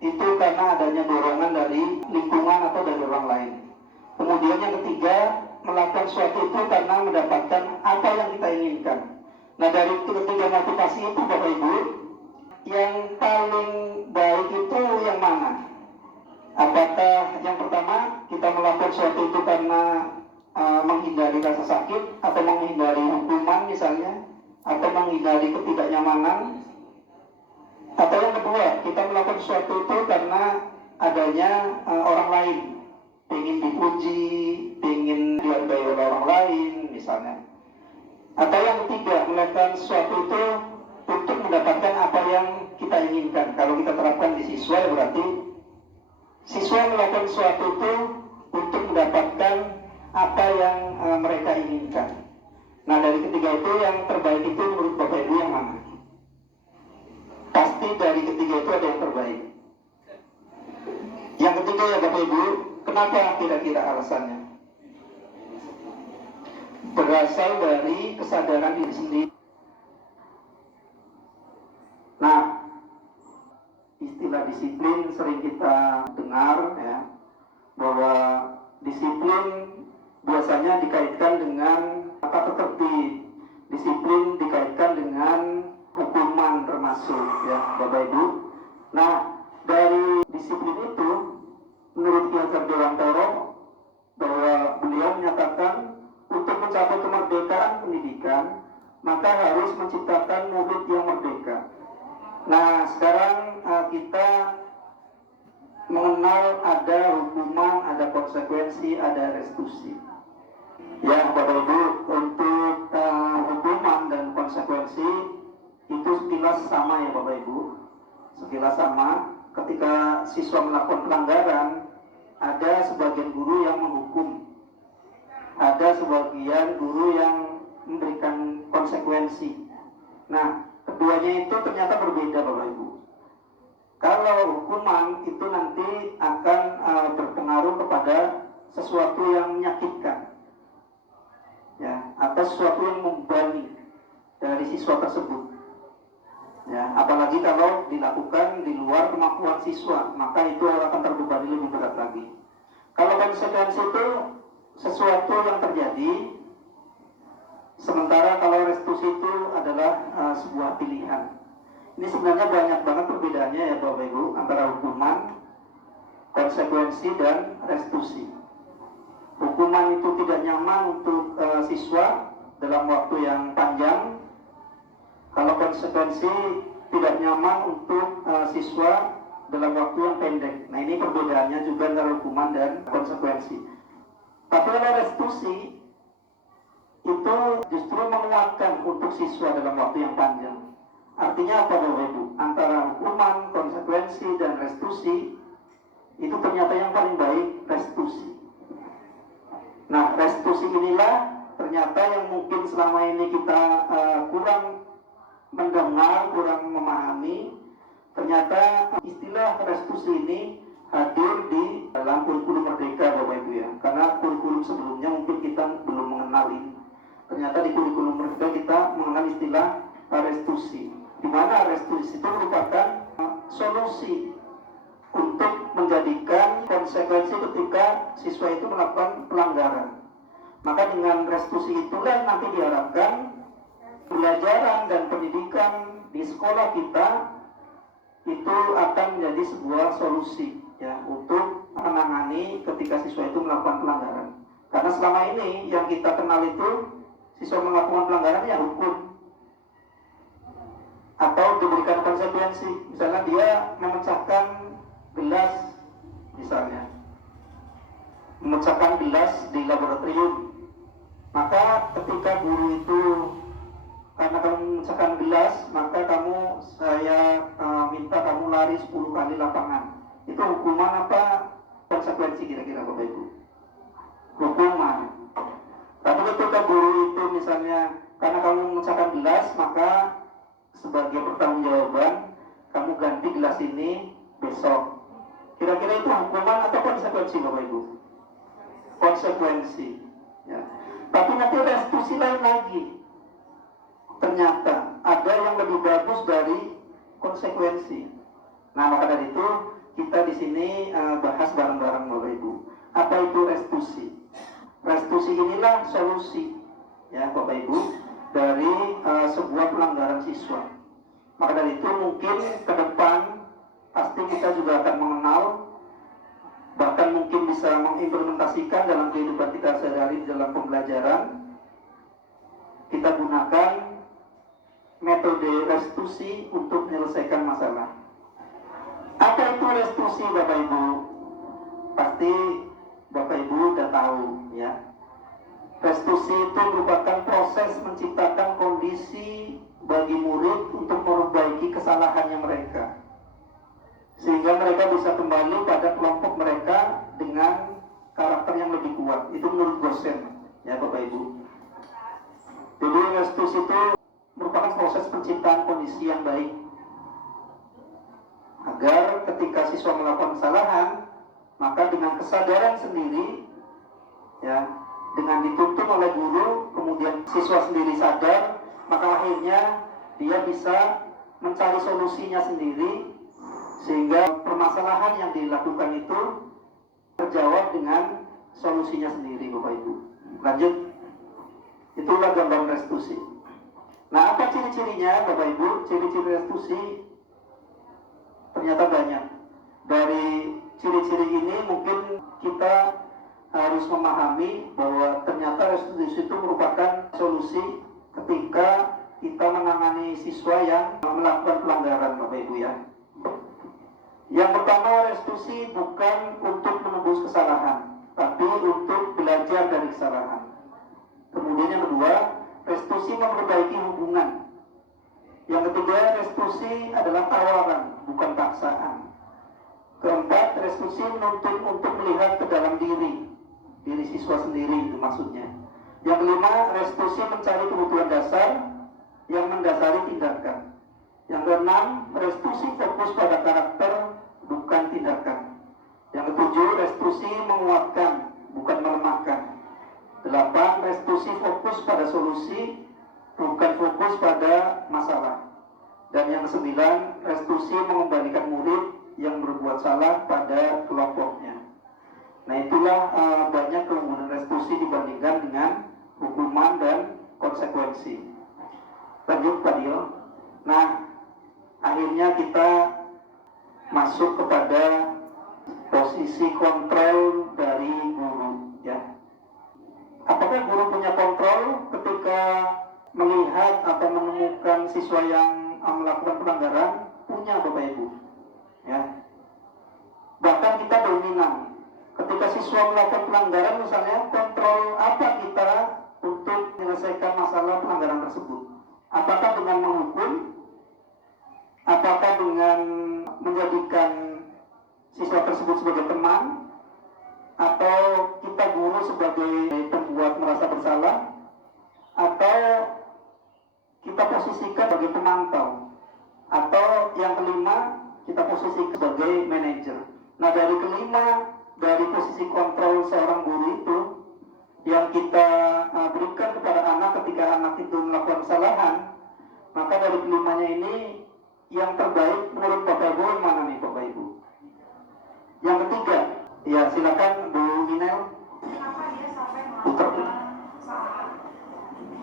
itu karena adanya dorongan dari lingkungan atau dari orang lain. Kemudian yang ketiga, melakukan sesuatu itu karena mendapatkan apa yang kita inginkan. Nah dari ketiga motivasi itu Bapak Ibu, yang paling baik itu yang mana? Apakah yang pertama kita melakukan sesuatu itu karena menghindari rasa sakit atau menghindari hukuman misalnya, atau menghindari ketidaknyamanan, atau yang kedua kita melakukan sesuatu itu karena adanya orang lain, ingin dipuji, ingin dihargai oleh orang lain misalnya, atau yang ketiga melakukan sesuatu itu untuk mendapatkan apa yang kita inginkan. Kalau kita terapkan di siswa ya berarti siswa melakukan sesuatu itu untuk mendapatkan apa yang mereka inginkan. Nah, dari ketiga itu yang terbaik itu menurut Bapak Ibu yang mana? Pasti dari ketiga itu ada yang terbaik. Yang ketiga ya Bapak Ibu, kenapa kira-kira alasannya? Berasal dari kesadaran diri sendiri. Nah, istilah disiplin sering kita dengar ya, bahwa disiplin biasanya dikaitkan dengan tata tertib, disiplin dikaitkan dengan hukuman termasuk ya Bapak Ibu. Nah, dari disiplin itu menurut Ki Hajar Dewantara bahwa beliau menyatakan untuk mencapai kemerdekaan pendidikan maka harus menciptakan murid yang merdeka. Nah, sekarang kita mengenal ada hukuman, ada konsekuensi, ada restitusi. Ya, Bapak Ibu, untuk hukuman dan konsekuensi itu sekilas sama ya Bapak Ibu. Sekilas sama. Ketika siswa melakukan pelanggaran, ada sebagian guru yang menghukum, ada sebagian guru yang memberikan konsekuensi. Nah, keduanya itu ternyata berbeda Bapak Ibu. Kalau hukuman itu nanti akan berpengaruh kepada sesuatu yang menyakitkan, ya, atau sesuatu yang membebani dari siswa tersebut. Ya, apalagi kalau dilakukan di luar kemampuan siswa, maka itu akan terbebani lebih berat lagi. Kalau konsekuensi itu sesuatu yang terjadi, sementara kalau restitusi itu adalah sebuah pilihan. Ini sebenarnya banyak banget perbedaannya ya Bapak Ibu antara hukuman, konsekuensi, dan restitusi. Hukuman itu tidak nyaman untuk siswa dalam waktu yang panjang. Kalau konsekuensi tidak nyaman untuk siswa dalam waktu yang pendek. Nah, ini perbedaannya juga antara hukuman dan konsekuensi. Tapi kalau restitusi itu justru menguatkan untuk siswa dalam waktu yang panjang. Artinya apa Bapak Ibu? Antara hukuman, konsekuensi, dan restitusi itu ternyata yang paling baik restitusi. Nah, restitusi inilah ternyata yang mungkin selama ini kita kurang mendengar, kurang memahami. Ternyata istilah restitusi ini hadir di dalam kurikulum Merdeka Bapak Ibu ya. Karena kurikulum sebelumnya mungkin kita belum mengenali. Ternyata di kurikulum Merdeka kita mengenal istilah restitusi, di mana restitusi itu merupakan solusi untuk menjadikan konsekuensi ketika siswa itu melakukan pelanggaran. Maka dengan restitusi itulah nanti diharapkan pelajaran dan pendidikan di sekolah kita itu akan menjadi sebuah solusi ya untuk menangani ketika siswa itu melakukan pelanggaran. Karena selama ini yang kita kenal itu siswa melakukan pelanggaran ya hukum atau diberikan konsekuensi. Misalnya dia memecahkan gelas, misalnya memecahkan gelas di laboratorium, maka ketika guru itu karena kamu memecahkan gelas, maka saya minta kamu lari 10 kali lapangan. Itu hukuman apa konsekuensi kira-kira Bapak Ibu? Hukuman. Tapi ketika guru itu misalnya karena kamu memecahkan gelas, maka sebagai pertanggungjawaban kamu ganti gelas ini besok. Kira-kira itu hukuman atau konsekuensi Bapak Ibu? Konsekuensi. Ya. Tapi nanti restitusi lain lagi. Ternyata ada yang lebih bagus dari konsekuensi. Nah, maka dari itu kita di sini bahas bareng-bareng Bapak Ibu. Apa itu restitusi? Restitusi inilah solusi ya Bapak Ibu dari sebuah pelanggaran siswa. Maka dari itu mungkin ke depan pasti kita juga akan mengenal, bahkan mungkin bisa mengimplementasikan dalam kehidupan kita sehari-hari dalam pembelajaran. Kita gunakan metode restitusi untuk menyelesaikan masalah. Apa itu restitusi, Bapak Ibu? Pasti Bapak Ibu sudah tahu ya. Restitusi itu merupakan proses menciptakan kondisi bagi murid untuk memperbaiki kesalahannya mereka, sehingga mereka bisa kembali pada kelompok mereka dengan karakter yang lebih kuat. Itu menurut dosen ya Bapak Ibu. Jadi restitusi itu merupakan proses penciptaan kondisi yang baik agar ketika siswa melakukan kesalahan, maka dengan kesadaran sendiri ya, dengan dituntun oleh guru, kemudian siswa sendiri sadar, maka akhirnya dia bisa mencari solusinya sendiri, sehingga permasalahan yang dilakukan itu terjawab dengan solusinya sendiri, Bapak Ibu. Lanjut, itulah gambaran restitusi. Nah, apa ciri-cirinya, Bapak Ibu? Ciri-ciri restitusi ternyata banyak. Dari ciri-ciri ini mungkin kita harus memahami bahwa ternyata restitusi itu merupakan solusi ketika kita menangani siswa yang melakukan pelanggaran, Bapak Ibu ya. Yang pertama, restitusi bukan untuk menebus kesalahan, tapi untuk belajar dari kesalahan. Kemudian yang kedua, restitusi memperbaiki hubungan. Yang ketiga, restitusi adalah tawaran, bukan paksaan. Keempat, restitusi menuntut untuk melihat ke dalam diri siswa sendiri, itu maksudnya. Yang kelima, restitusi mencari kebutuhan dasar yang mendasari tindakan. Yang keenam, restitusi fokus pada karakter, bukan tindakan. Yang ketujuh, restitusi menguatkan, bukan melemahkan. 8, restitusi fokus pada solusi, bukan fokus pada masalah. Dan yang kesembilan, restitusi mengembalikan murid yang berbuat salah pada kelompoknya. Nah, itulah banyak keunggulan restitusi dibandingkan dengan hukuman dan konsekuensi. Lanjut, Pak Dio. Nah, akhirnya kita masuk kepada posisi kontrol dari guru ya. Apakah guru punya kontrol ketika melihat atau menemukan siswa yang melakukan pelanggaran? Punya, Bapak Ibu ya. Bahkan kita dominan. Ketika siswa melakukan pelanggaran, misalnya, kontrol apa kita untuk menyelesaikan masalah pelanggaran tersebut? Apakah dengan menghukum? Apakah dengan menjadikan siswa tersebut sebagai teman? Atau kita guru sebagai pembuat merasa bersalah? Atau kita posisikan sebagai pemantau? Atau yang kelima, kita posisikan sebagai manajer. Nah, dari kelima, dari posisi kontrol seorang guru itu yang kita berikan kepada anak ketika anak itu melakukan kesalahan, maka dari kelimanya ini yang terbaik menurut Bapak Ibu yang mana nih, Bapak Ibu? Yang ketiga, ya silakan Bu Minel. Kenapa dia sampai Putar. melakukan kesalahan? Jadi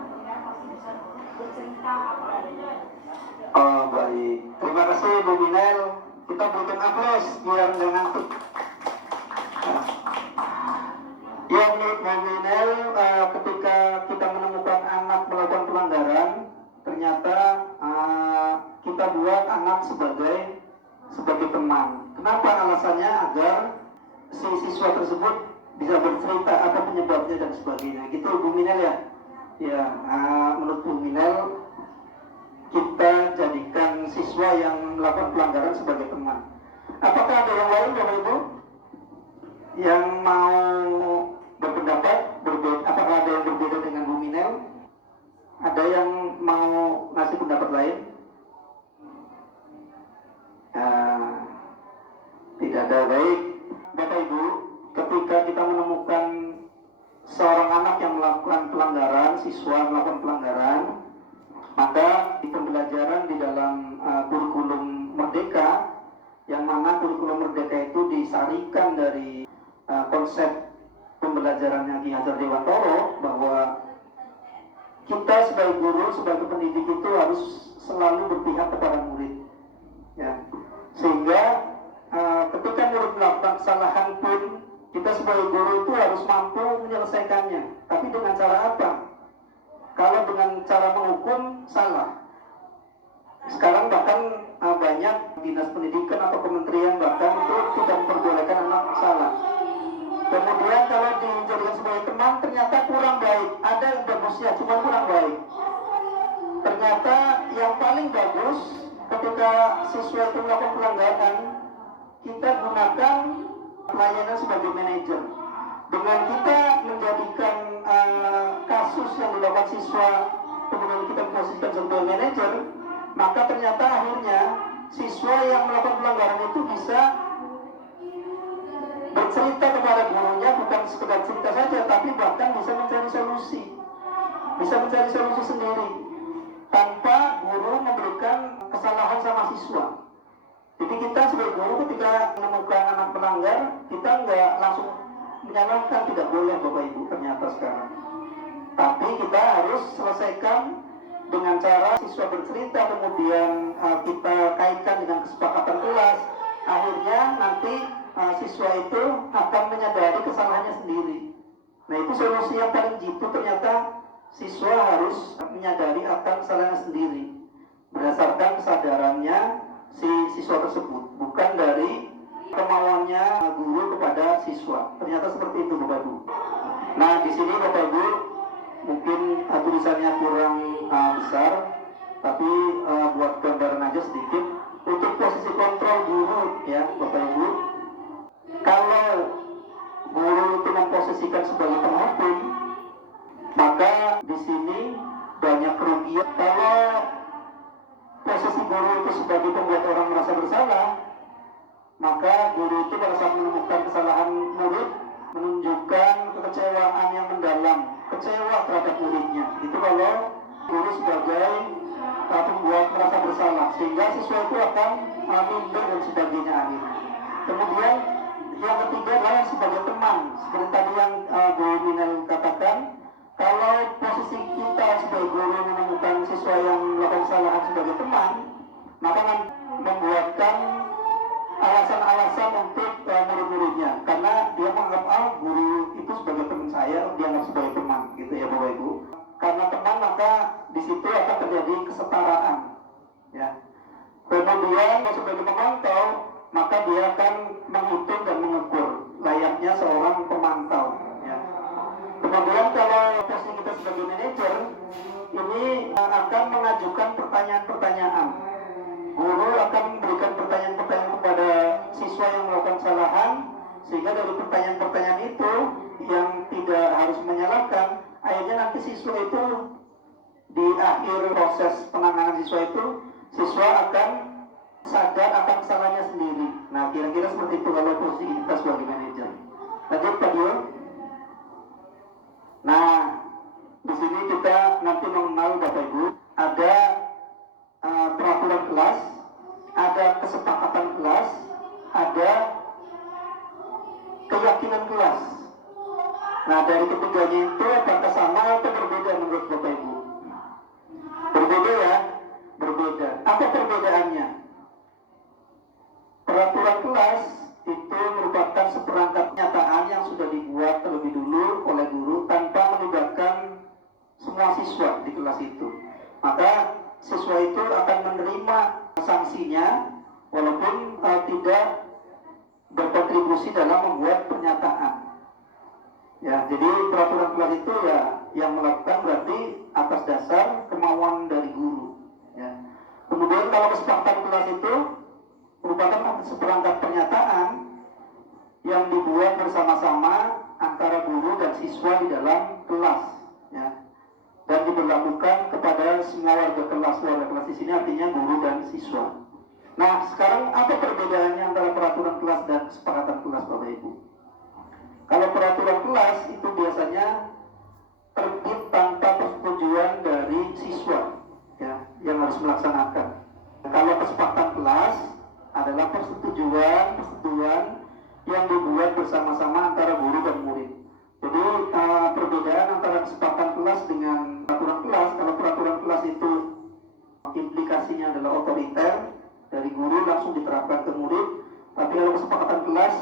kemudian masih bisa bercerita apa adanya. Oh, baik. Terima kasih Bu Minel. Kita berikan aplaus biar nggak ngantuk. Ya, menurut Bu Minel, ketika kita menemukan anak melakukan pelanggaran, ternyata kita buat anak sebagai teman. Kenapa? Alasannya agar si siswa tersebut bisa bercerita apa penyebabnya dan sebagainya. Gitu, Bu Minel ya. Ya, menurut Bu Minel, kita jadikan siswa yang melakukan pelanggaran sebagai teman. Apakah ada yang lain, Bapak Ibu, yang mau berpendapat berbeda? Apakah ada yang berbeda dengan Bu Minel? Ada yang mau ngasih pendapat lain? Tidak ada. Baik, Bapak Ibu, ketika kita menemukan seorang anak yang melakukan pelanggaran, siswa melakukan pelanggaran, maka di pembelajaran di dalam kurikulum Merdeka, yang mana kurikulum Merdeka itu disarikan dari konsep pembelajarannya Ki Hajar Dewantoro, bahwa Ki kita sebagai guru, sebagai pendidik itu harus selalu berpihak kepada murid, ya. Sehingga ketika murid melakukan kesalahan pun kita sebagai guru itu harus mampu menyelesaikannya. Tapi dengan cara apa? Kalau dengan cara menghukum, salah. Sekarang bahkan banyak dinas pendidikan atau kementerian bahkan itu tidak memperbolehkan anak salah. Kemudian kalau dijadikan sebagai teman ternyata kurang baik. Ada yang bagusnya, cuma kurang baik. Ternyata yang paling bagus ketika siswa itu melakukan pelanggaran, kita gunakan pelayanan sebagai manajer. Dengan kita menjadikan kasus yang dilakukan siswa, kemudian kita memposisikan sebagai manajer, maka ternyata akhirnya siswa yang melakukan pelanggaran itu bisa bercerita kepada gurunya, bukan sekedar cerita saja, tapi bahkan bisa mencari solusi. Bisa mencari solusi sendiri tanpa guru memberikan kesalahan sama siswa. Jadi kita sebagai guru ketika menemukan anak pelanggar, kita nggak langsung menyalahkan, tidak boleh Bapak Ibu ternyata sekarang. Tapi kita harus selesaikan dengan cara siswa bercerita, kemudian kita kaitkan dengan kesepakatan kelas. Akhirnya nanti siswa itu akan menyadari kesalahannya sendiri. Nah itu solusi yang paling jitu, ternyata siswa harus menyadari akan kesalahannya sendiri berdasarkan kesadarannya si siswa tersebut, bukan dari kemauannya guru kepada siswa. Ternyata seperti itu Bapak Ibu. Nah di sini Bapak Ibu mungkin tulisannya kurang besar, tapi buat gambaran aja sedikit. Untuk posisi kontrol guru ya Bapak Ibu, kalau guru itu memposisikan sebagai penghukum, maka di sini banyak kerugian. Kalau posisi guru itu sebagai pembuat orang merasa bersalah, maka guru itu pada saat menemukan kesalahan murid menunjukkan kekecewaan yang mendalam, kecewa terhadap muridnya. Itu kalau guru sebagai pembuat merasa bersalah, sehingga siswa itu akan minder dan sebagainya akhirnya. Kemudian yang ketiga adalah sebagai teman, seperti tadi yang Bu Minel katakan, kalau posisi kita sebagai guru menemukan siswa yang melakukan kesalahan sebagai teman, maka membuatkan alasan-alasan untuk murid-muridnya, karena dia menganggap guru itu sebagai teman saya, dianggap sebagai teman, gitu ya Bapak Ibu. Karena teman maka di situ akan terjadi kesetaraan, ya. Kemudian sebagai pemantau, maka dia akan menghitung dan mengukur layaknya seorang pemantau, ya. Kemudian kalau posisi kita sebagai manajer, ini akan mengajukan pertanyaan-pertanyaan. Guru akan memberikan pertanyaan-pertanyaan kepada siswa yang melakukan kesalahan, sehingga dari pertanyaan-pertanyaan itu yang tidak harus menyalahkan, akhirnya nanti siswa itu di akhir proses penanganan siswa itu, siswa akan sadar akan kesalahannya sendiri. Nah kira-kira seperti itu kalau posisi kita sebagai manajer. Lanjut Pak Dio. Nah di sini kita nanti mengenal Bapak Ibu, ada peraturan kelas, ada kesepakatan kelas, ada keyakinan kelas. Nah dari ketiganya itu apakah sama atau berbeda menurut Bapak Ibu? Berbeda ya? Berbeda. Apa perbedaannya? Peraturan kelas itu merupakan seperangkat kenyataan yang sudah dibuat terlebih dulu oleh guru tanpa melibatkan semua siswa di kelas itu. Maka siswa itu akan menerima sanksinya walaupun tidak berkontribusi dalam membuat pernyataan. Ya, jadi peraturan kelas itu ya yang melakukan berarti atas dasar kemauan dari guru. Ya. Kemudian kalau kesepakatan kelas itu merupakan seperangkat pernyataan yang dibuat bersama-sama antara guru dan siswa di dalam kelas, ya. Dan diberlakukan kepada semua warga kelas di sini artinya guru dan siswa. Nah, sekarang apa perbedaannya antara peraturan kelas dan kesepakatan kelas Bapak Ibu? Kalau peraturan kelas itu biasanya terbit tanpa persetujuan dari siswa, ya, yang harus melaksanakan. Kalau kesepakatan kelas adalah persetujuan yang dibuat bersama-sama antara guru dan murid. Jadi perbedaan antara kesepakatan kelas dengan peraturan kelas diterapkan ke murid. Tapi kalau kesepakatan kelas,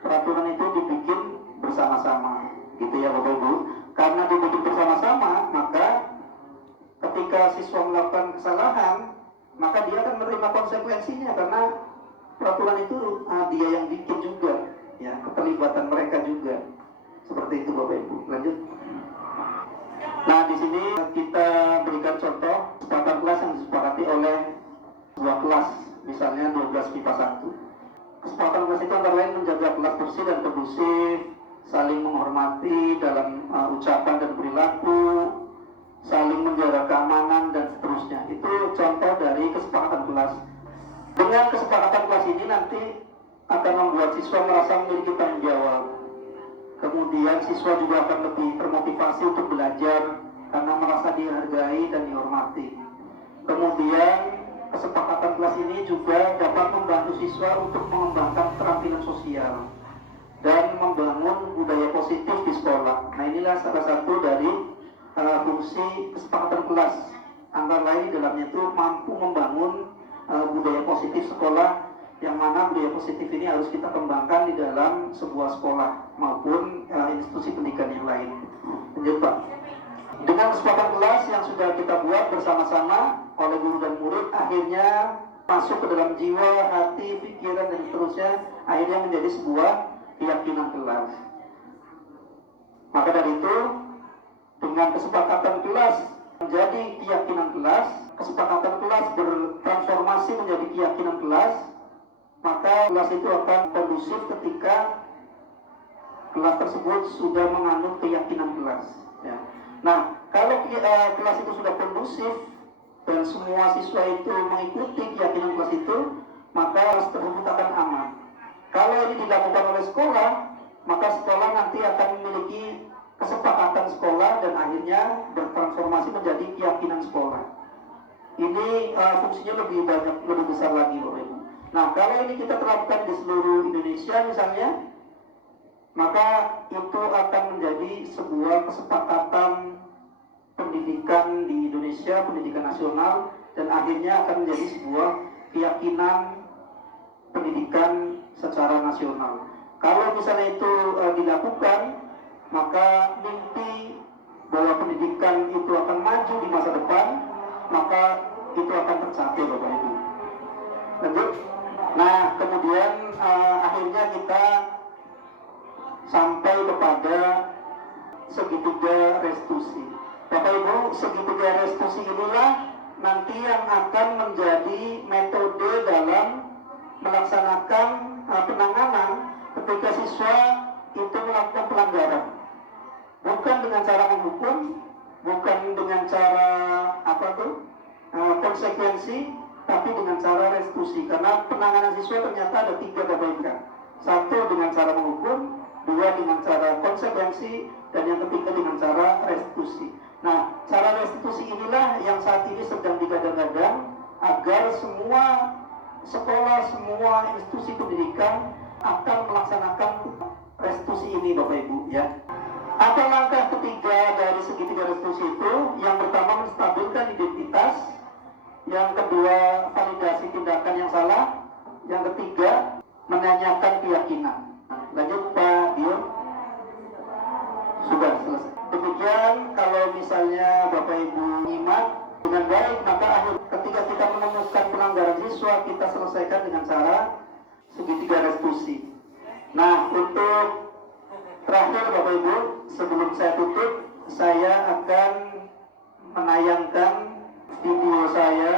peraturan itu dibikin bersama-sama, gitu ya Bapak Ibu. Karena dibikin bersama-sama, maka ketika siswa melakukan kesalahan, maka dia akan menerima konsekuensinya karena peraturan itu dia yang bikin juga, ya, keterlibatan mereka juga. Seperti itu Bapak Ibu. Lanjut. Nah, di sini kita berikan contoh kesepakatan kelas yang disepakati oleh sebuah kelas, misalnya 12 MIPA 1. Kesepakatan kelas itu antara lain menjaga kelas bersih dan kondusif, saling menghormati dalam ucapan dan perilaku, saling menjaga keamanan dan seterusnya. Itu contoh dari kesepakatan kelas. Dengan kesepakatan kelas ini nanti akan membuat siswa merasa memiliki tanggung jawab. Kemudian siswa juga akan lebih termotivasi untuk belajar karena merasa dihargai dan dihormati. Kemudian kesepakatan kelas ini juga dapat membantu siswa untuk mengembangkan keterampilan sosial dan membangun budaya positif di sekolah. Nah, inilah salah satu dari fungsi kesepakatan kelas. Antara lain di dalamnya itu mampu membangun budaya positif sekolah, yang mana budaya positif ini harus kita kembangkan di dalam sebuah sekolah maupun institusi pendidikan yang lain. Lanjut Pak. Dengan kesepakatan kelas yang sudah kita buat bersama-sama oleh guru dan murid, akhirnya masuk ke dalam jiwa, hati, pikiran dan seterusnya, akhirnya menjadi sebuah keyakinan kelas. Maka dari itu, dengan kesepakatan kelas menjadi keyakinan kelas, kesepakatan kelas bertransformasi menjadi keyakinan kelas, maka kelas itu akan kondusif ketika kelas tersebut sudah menganut keyakinan kelas. Ya. Nah, kalau kelas itu sudah kondusif dan semua siswa itu mengikuti keyakinan kelas itu, maka kelas tersebut akan aman. Kalau ini dilakukan oleh sekolah, maka sekolah nanti akan memiliki kesepakatan sekolah dan akhirnya bertransformasi menjadi keyakinan sekolah. Ini fungsinya lebih banyak, lebih besar lagi Bapak Ibu. Nah, kalau ini kita terapkan di seluruh Indonesia misalnya, maka itu akan menjadi sebuah kesepakatan pendidikan di Indonesia, pendidikan nasional, dan akhirnya akan menjadi sebuah keyakinan pendidikan secara nasional. Kalau misalnya itu dilakukan, maka mimpi bahwa pendidikan itu akan maju di masa depan, maka itu akan tercapai Bapak Ibu. Lanjut. Nah, kemudian akhirnya kita sampai kepada segitiga restitusi. Bapak Ibu, segitiga restitusi inilah nanti yang akan menjadi metode dalam melaksanakan penanganan ketika siswa itu melakukan pelanggaran. Bukan dengan cara menghukum, bukan dengan cara konsekuensi, tapi dengan cara restitusi. Karena penanganan siswa ternyata ada 3 Bapak Ibu. 1 dengan cara menghukum, 2 dengan cara konsekuensi, dan yang ketiga dengan cara restitusi. Nah, cara restitusi inilah yang saat ini sedang digadang-gadang agar semua sekolah, semua institusi pendidikan akan melaksanakan restitusi ini Bapak Ibu ya. Apa langkah ketiga dari segitiga restitusi itu? Yang pertama, menstabilkan identitas. Yang kedua, validasi tindakan yang salah. Yang ketiga, menanyakan keyakinan. Lanjut Pak Dio. Sudah selesai. Demikian kalau misalnya Bapak Ibu nyimak dengan baik, maka ketika kita menemukan pelanggaran siswa, kita selesaikan dengan cara segitiga restitusi. Nah, untuk terakhir Bapak Ibu, sebelum saya tutup, saya akan menayangkan video saya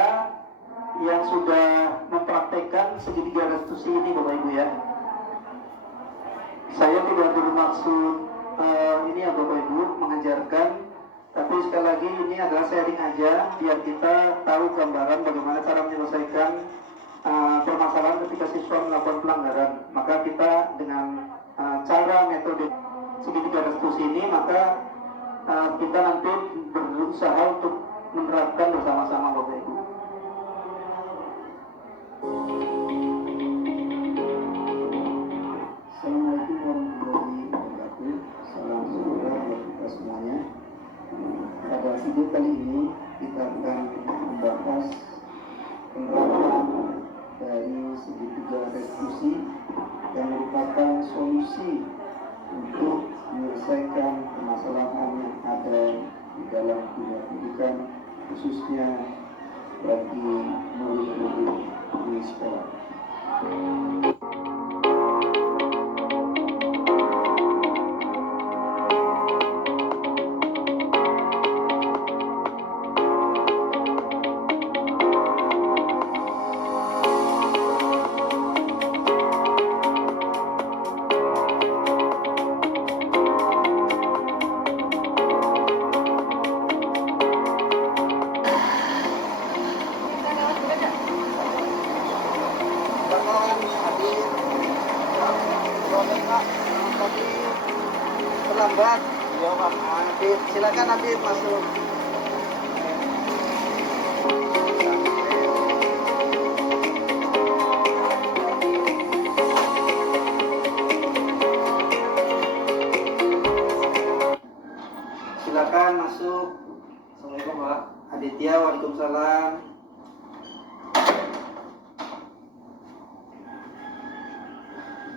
yang sudah mempraktekkan segitiga restitusi ini Bapak Ibu ya. Saya tidak bermaksud ini ya Bapak Ibu mengajarkan, tapi sekali lagi ini adalah sharing aja biar kita tahu gambaran bagaimana cara menyelesaikan permasalahan ketika siswa melakukan pelanggaran. Maka kita dengan cara metode segitiga restitusi ini, maka kita nanti berusaha untuk menerapkan bersama-sama Bapak Ibu. Assalamualaikum warahmatullahi wabarakatuh. Salam sejahtera buat kita semuanya. Pada video kali ini kita akan membahas penerapan dari segitiga restitusi yang merupakan solusi untuk menyelesaikan permasalahan yang ada di dalam dunia pendidikan, khususnya bagi murid-murid di sekolah. Terlambat, ya Pak. Adit, silakan Adit masuk. Silakan masuk. Assalamualaikum Pak. Aditya, waalaikumsalam.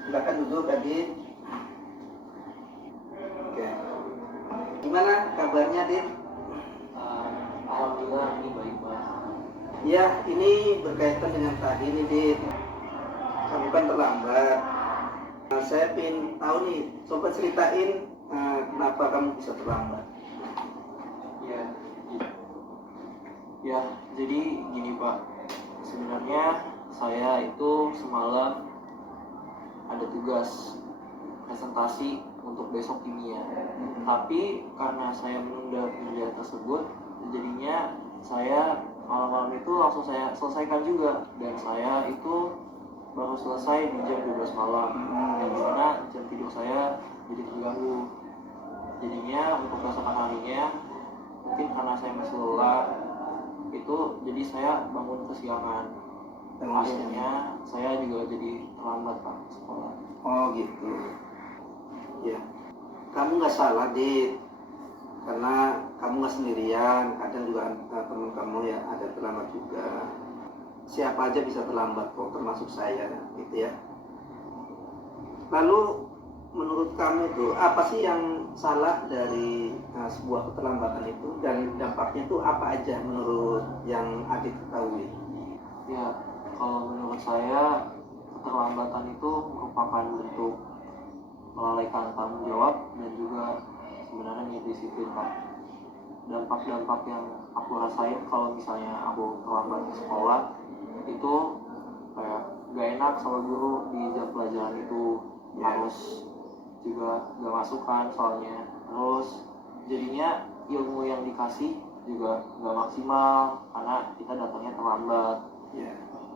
Silakan duduk Adit. Gimana kabarnya, Dit? Alhamdulillah ini baik, Pak. Ya, ini berkaitan dengan tadi nih, Dit. Kamu kan terlambat. Saya ingin tahu nih, coba ceritain kenapa kamu bisa terlambat. Ya, jadi gini Pak. Sebenarnya saya itu semalam ada tugas presentasi untuk besok kimia. Tapi karena saya menunda pengerjaan tersebut, jadinya saya malam-malam itu langsung saya selesaikan juga, dan saya itu baru selesai di jam 12 malam, yang dimana jam tidur saya jadi terganggu. Jadinya untuk keesokan harinya, mungkin karena saya masih lelah itu, jadi saya bangun kesiangan, dan akhirnya saya juga jadi terlambat Pak ke sekolah. Oh gitu. Ya, kamu nggak salah, Dit. Karena kamu nggak sendirian, kadang juga teman kamu ya ada terlambat juga. Siapa aja bisa terlambat kok, termasuk saya, gitu ya. Lalu menurut kamu itu apa sih yang salah dari sebuah keterlambatan itu, dan dampaknya itu apa aja menurut yang Adit ketahui? Ya, kalau menurut saya keterlambatan itu merupakan bentuk melalaikan tanggung jawab dan juga sebenarnya disiplin Pak. Dampak-dampak yang aku rasain kalau misalnya aku terlambat ke sekolah itu kayak gak enak sama guru di jam pelajaran itu, harus juga gak masukan soalnya, terus jadinya ilmu yang dikasih juga gak maksimal karena kita datangnya terlambat.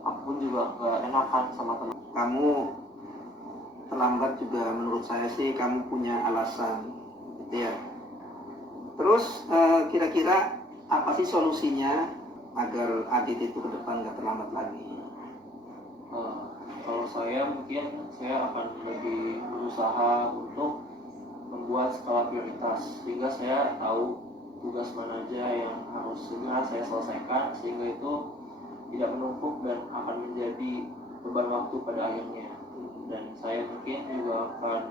Aku pun juga gak enakan sama teman. Kamu terlambat juga menurut saya sih kamu punya alasan, gitu ya. Terus kira-kira apa sih solusinya agar Adit itu ke depan nggak terlambat lagi? Kalau saya mungkin saya akan lebih berusaha untuk membuat skala prioritas, sehingga saya tahu tugas mana aja yang harus segera saya selesaikan, sehingga itu tidak menumpuk dan akan menjadi beban waktu pada akhirnya. Dan saya mungkin juga akan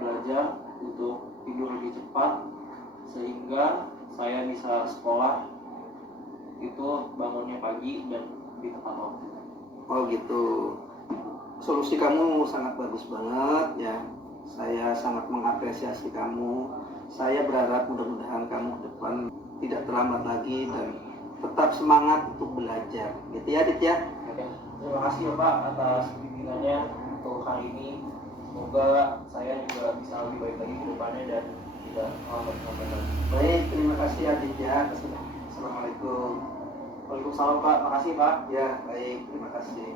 belajar untuk tidur lebih cepat sehingga saya bisa sekolah itu bangunnya pagi dan di tepat waktu. Oh gitu. Solusi kamu sangat bagus banget ya. Saya sangat mengapresiasi kamu. Saya berharap mudah-mudahan kamu ke depan tidak terlambat lagi dan tetap semangat untuk belajar. Gitu ya, Dit ya. Terima kasih Pak atas bimbingannya untuk hari ini. Semoga saya juga bisa lebih baik lagi ke depannya dan tidak terlambat lagi. Baik, terima kasih Adit ya. Assalamualaikum. Waalaikumsalam Pak, makasih Pak. Ya, baik, terima kasih.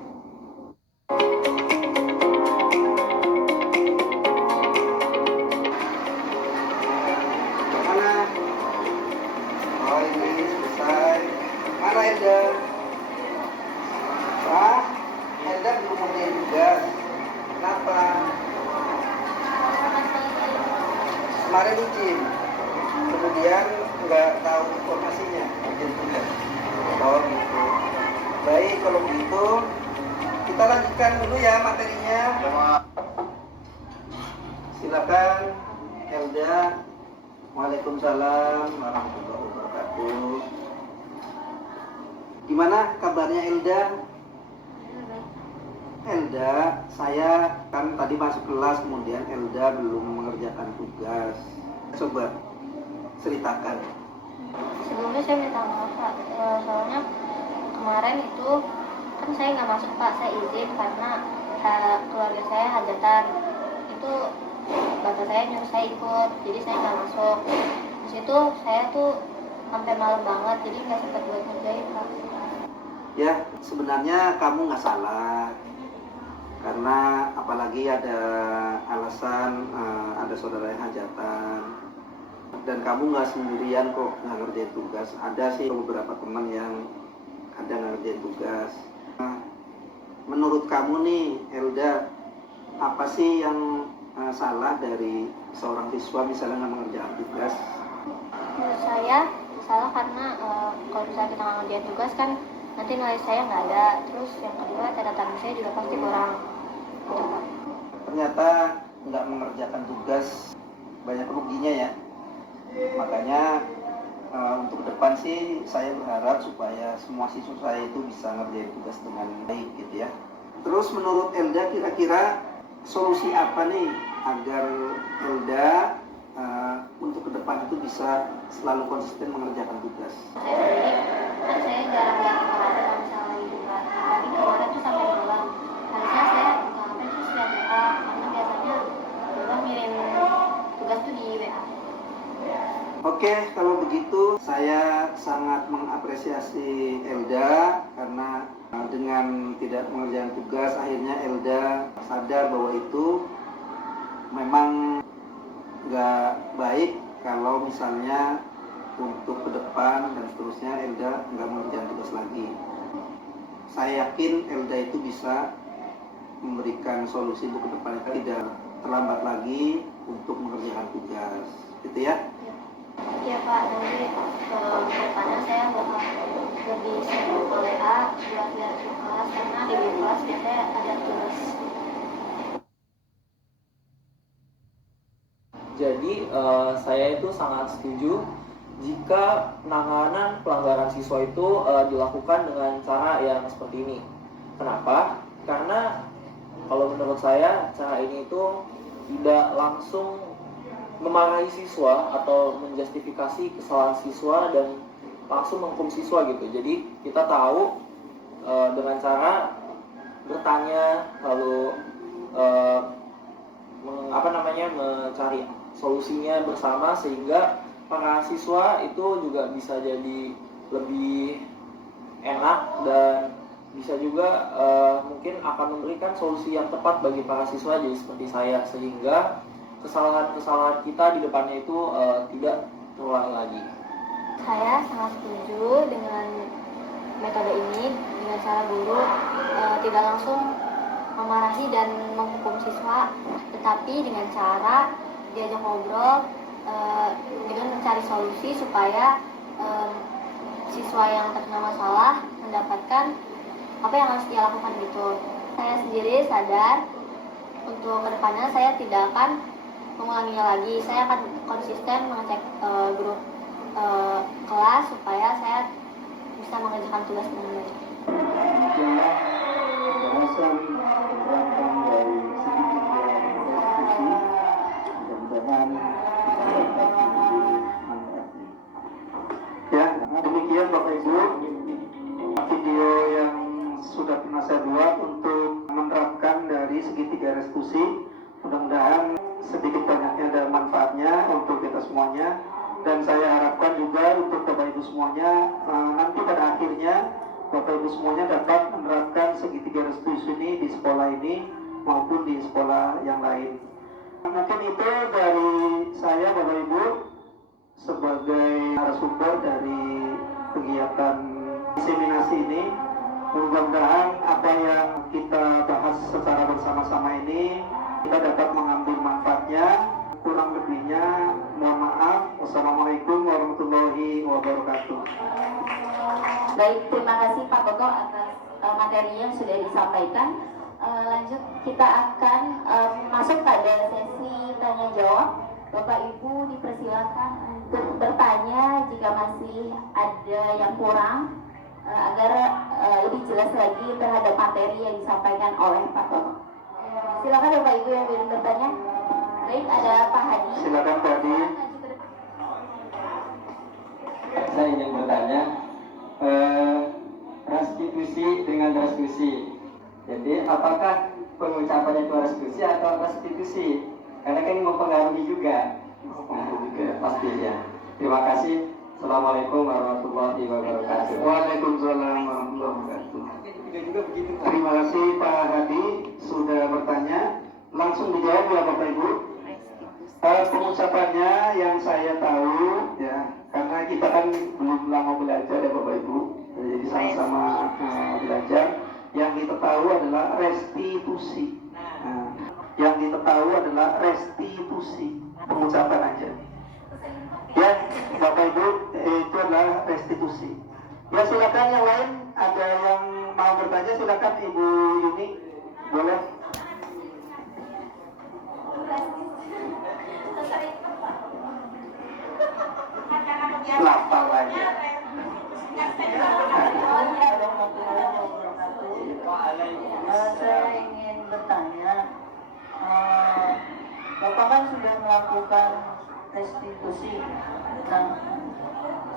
Mana? Oh, ini selesai. Mana Elda? Pak, Elda belum ngerjain tugas. Kenapa? Kemarin izin, kemudian nggak tahu informasinya ngerjain tugas. Oh gitu. Baik, kalau begitu Kita lanjutkan dulu ya materinya. Silakan Elda. Waalaikumsalam warahmatullahi wabarakatuh. Gimana kabarnya Elda? Elda, saya kan tadi masuk kelas, kemudian Elda belum mengerjakan tugas. Coba ceritakan. Sebelumnya saya minta maaf Pak, soalnya kemarin itu kan saya nggak masuk Pak, saya izin karena keluarga saya hajatan. Itu bapak saya nyuruh saya ikut, jadi saya nggak masuk. Di situ saya tuh sampai malam banget, jadi nggak sempat buat ngerjain Pak. Ya, sebenarnya kamu nggak salah. Karena apalagi ada alasan ada saudara yang hajatan. Dan kamu nggak sendirian kok nggak ngerjain tugas. Ada sih beberapa teman yang ada ngerjain tugas. Menurut kamu nih, Elda, apa sih yang salah dari seorang siswa misalnya nggak mengerjakan tugas? Menurut saya salah karena kalau misalnya kita nggak ngerjain tugas kan nanti nilai saya nggak ada. Terus yang kedua catatan saya juga pasti kurang. Gitu, Pak. Ternyata nggak mengerjakan tugas banyak ruginya ya. Makanya untuk ke depan sih saya berharap supaya semua siswa saya itu bisa ngerjain tugas dengan baik gitu ya. Terus menurut Elda kira-kira solusi apa nih agar Elda untuk ke depan itu bisa selalu konsisten mengerjakan tugas? Saya sendiri kan saya jarang lihat HP kalau misalnya lagi buka. Tapi kemarin tuh sampai malam. Harusnya saya buka HP terus lihat WA karena biasanya Bunda ngirim tugas tuh di WA. Oke, kalau begitu saya sangat mengapresiasi Elda karena dengan tidak mengerjakan tugas akhirnya Elda sadar bahwa itu memang nggak baik kalau misalnya untuk ke depan dan seterusnya Elda nggak mengerjakan tugas lagi. Saya yakin Elda itu bisa memberikan solusi untuk ke depan, tidak terlambat lagi untuk mengerjakan tugas, gitu ya. Iya Pak, nanti ke depannya saya bakal lebih sering ke WA buat lihat kelas karena di kelas biasanya ada tugas. Jadi saya itu sangat setuju jika penanganan pelanggaran siswa itu dilakukan dengan cara yang seperti ini. Kenapa? Karena kalau menurut saya cara ini itu tidak langsung memarahi siswa atau menjustifikasi kesalahan siswa dan langsung menghukum siswa gitu. Jadi kita tahu dengan cara bertanya lalu mencari solusinya bersama sehingga para siswa itu juga bisa jadi lebih enak dan bisa juga mungkin akan memberikan solusi yang tepat bagi para siswa jadi seperti saya sehingga kesalahan-kesalahan kita di depannya itu tidak terulang lagi. Saya sangat setuju dengan metode ini dengan cara guru tidak langsung memarahi dan menghukum siswa, tetapi dengan cara diajak ngobrol dengan mencari solusi supaya siswa yang terkena masalah mendapatkan apa yang harus dia lakukan gitu. Saya sendiri sadar untuk kedepannya saya tidak akan mengulanginya lagi. Saya akan konsisten mengecek grup kelas supaya saya bisa mengerjakan tugas dengan baik. Demikianlah pembahasan penerapan dari segitiga diskusi. Mudah-mudahan dapat menjadi manfaatnya. Ya, demikian Bapak Ibu video yang sudah pernah saya buat untuk menerapkan dari segitiga restitusi. Mudah-mudahan sedikit banyaknya ada manfaatnya untuk kita semuanya, dan saya harapkan juga untuk Bapak Ibu semuanya nanti pada akhirnya Bapak Ibu semuanya dapat menerapkan segitiga restitusi ini di sekolah ini maupun di sekolah yang lain. Mungkin itu dari saya Bapak Ibu sebagai narasumber dari kegiatan diseminasi ini. Mudah-mudahan apa yang kita bahas secara bersama-sama ini kita dapat mengambil manfaatnya. Kurang lebihnya mohon maaf. Wassalamualaikum warahmatullahi wabarakatuh. Baik, terima kasih Pak Boto atas materi yang sudah disampaikan. Lanjut kita akan masuk pada sesi tanya jawab. Bapak Ibu dipersilakan untuk bertanya jika masih ada yang kurang agar lebih jelas lagi terhadap materi yang disampaikan oleh Pak Bapak. Silakan Bapak Ibu yang ingin bertanya. Baik, ada Pak Hadi. Silakan Pak Hadi. Saya ingin bertanya, restitusi dengan restitusi. Jadi apakah pengucapannya itu restitusi atau restitusi? Karena kan ini mempengaruhi juga. Pasti ya. Terima kasih. Assalamualaikum warahmatullahi wabarakatuh. Waalaikumsalam warahmatullahi wabarakatuh. Terima kasih Pak Hadi sudah bertanya. Langsung dijawab ya Bapak Ibu. Pengucapannya yang saya tahu ya, karena kita kan belum lama belajar ya Bapak Ibu, jadi sama-sama belajar. Yang kita tahu adalah restitusi. Yang kita tahu adalah restitusi, pengucapan aja. Ya Bapak Ibu, itu adalah restitusi. Ya silakan yang lain, ada yang mau bertanya silakan Ibu Yuni, boleh. Lapar lagi. Saya ingin bertanya, Bapak kan sudah melakukan restitusi, nah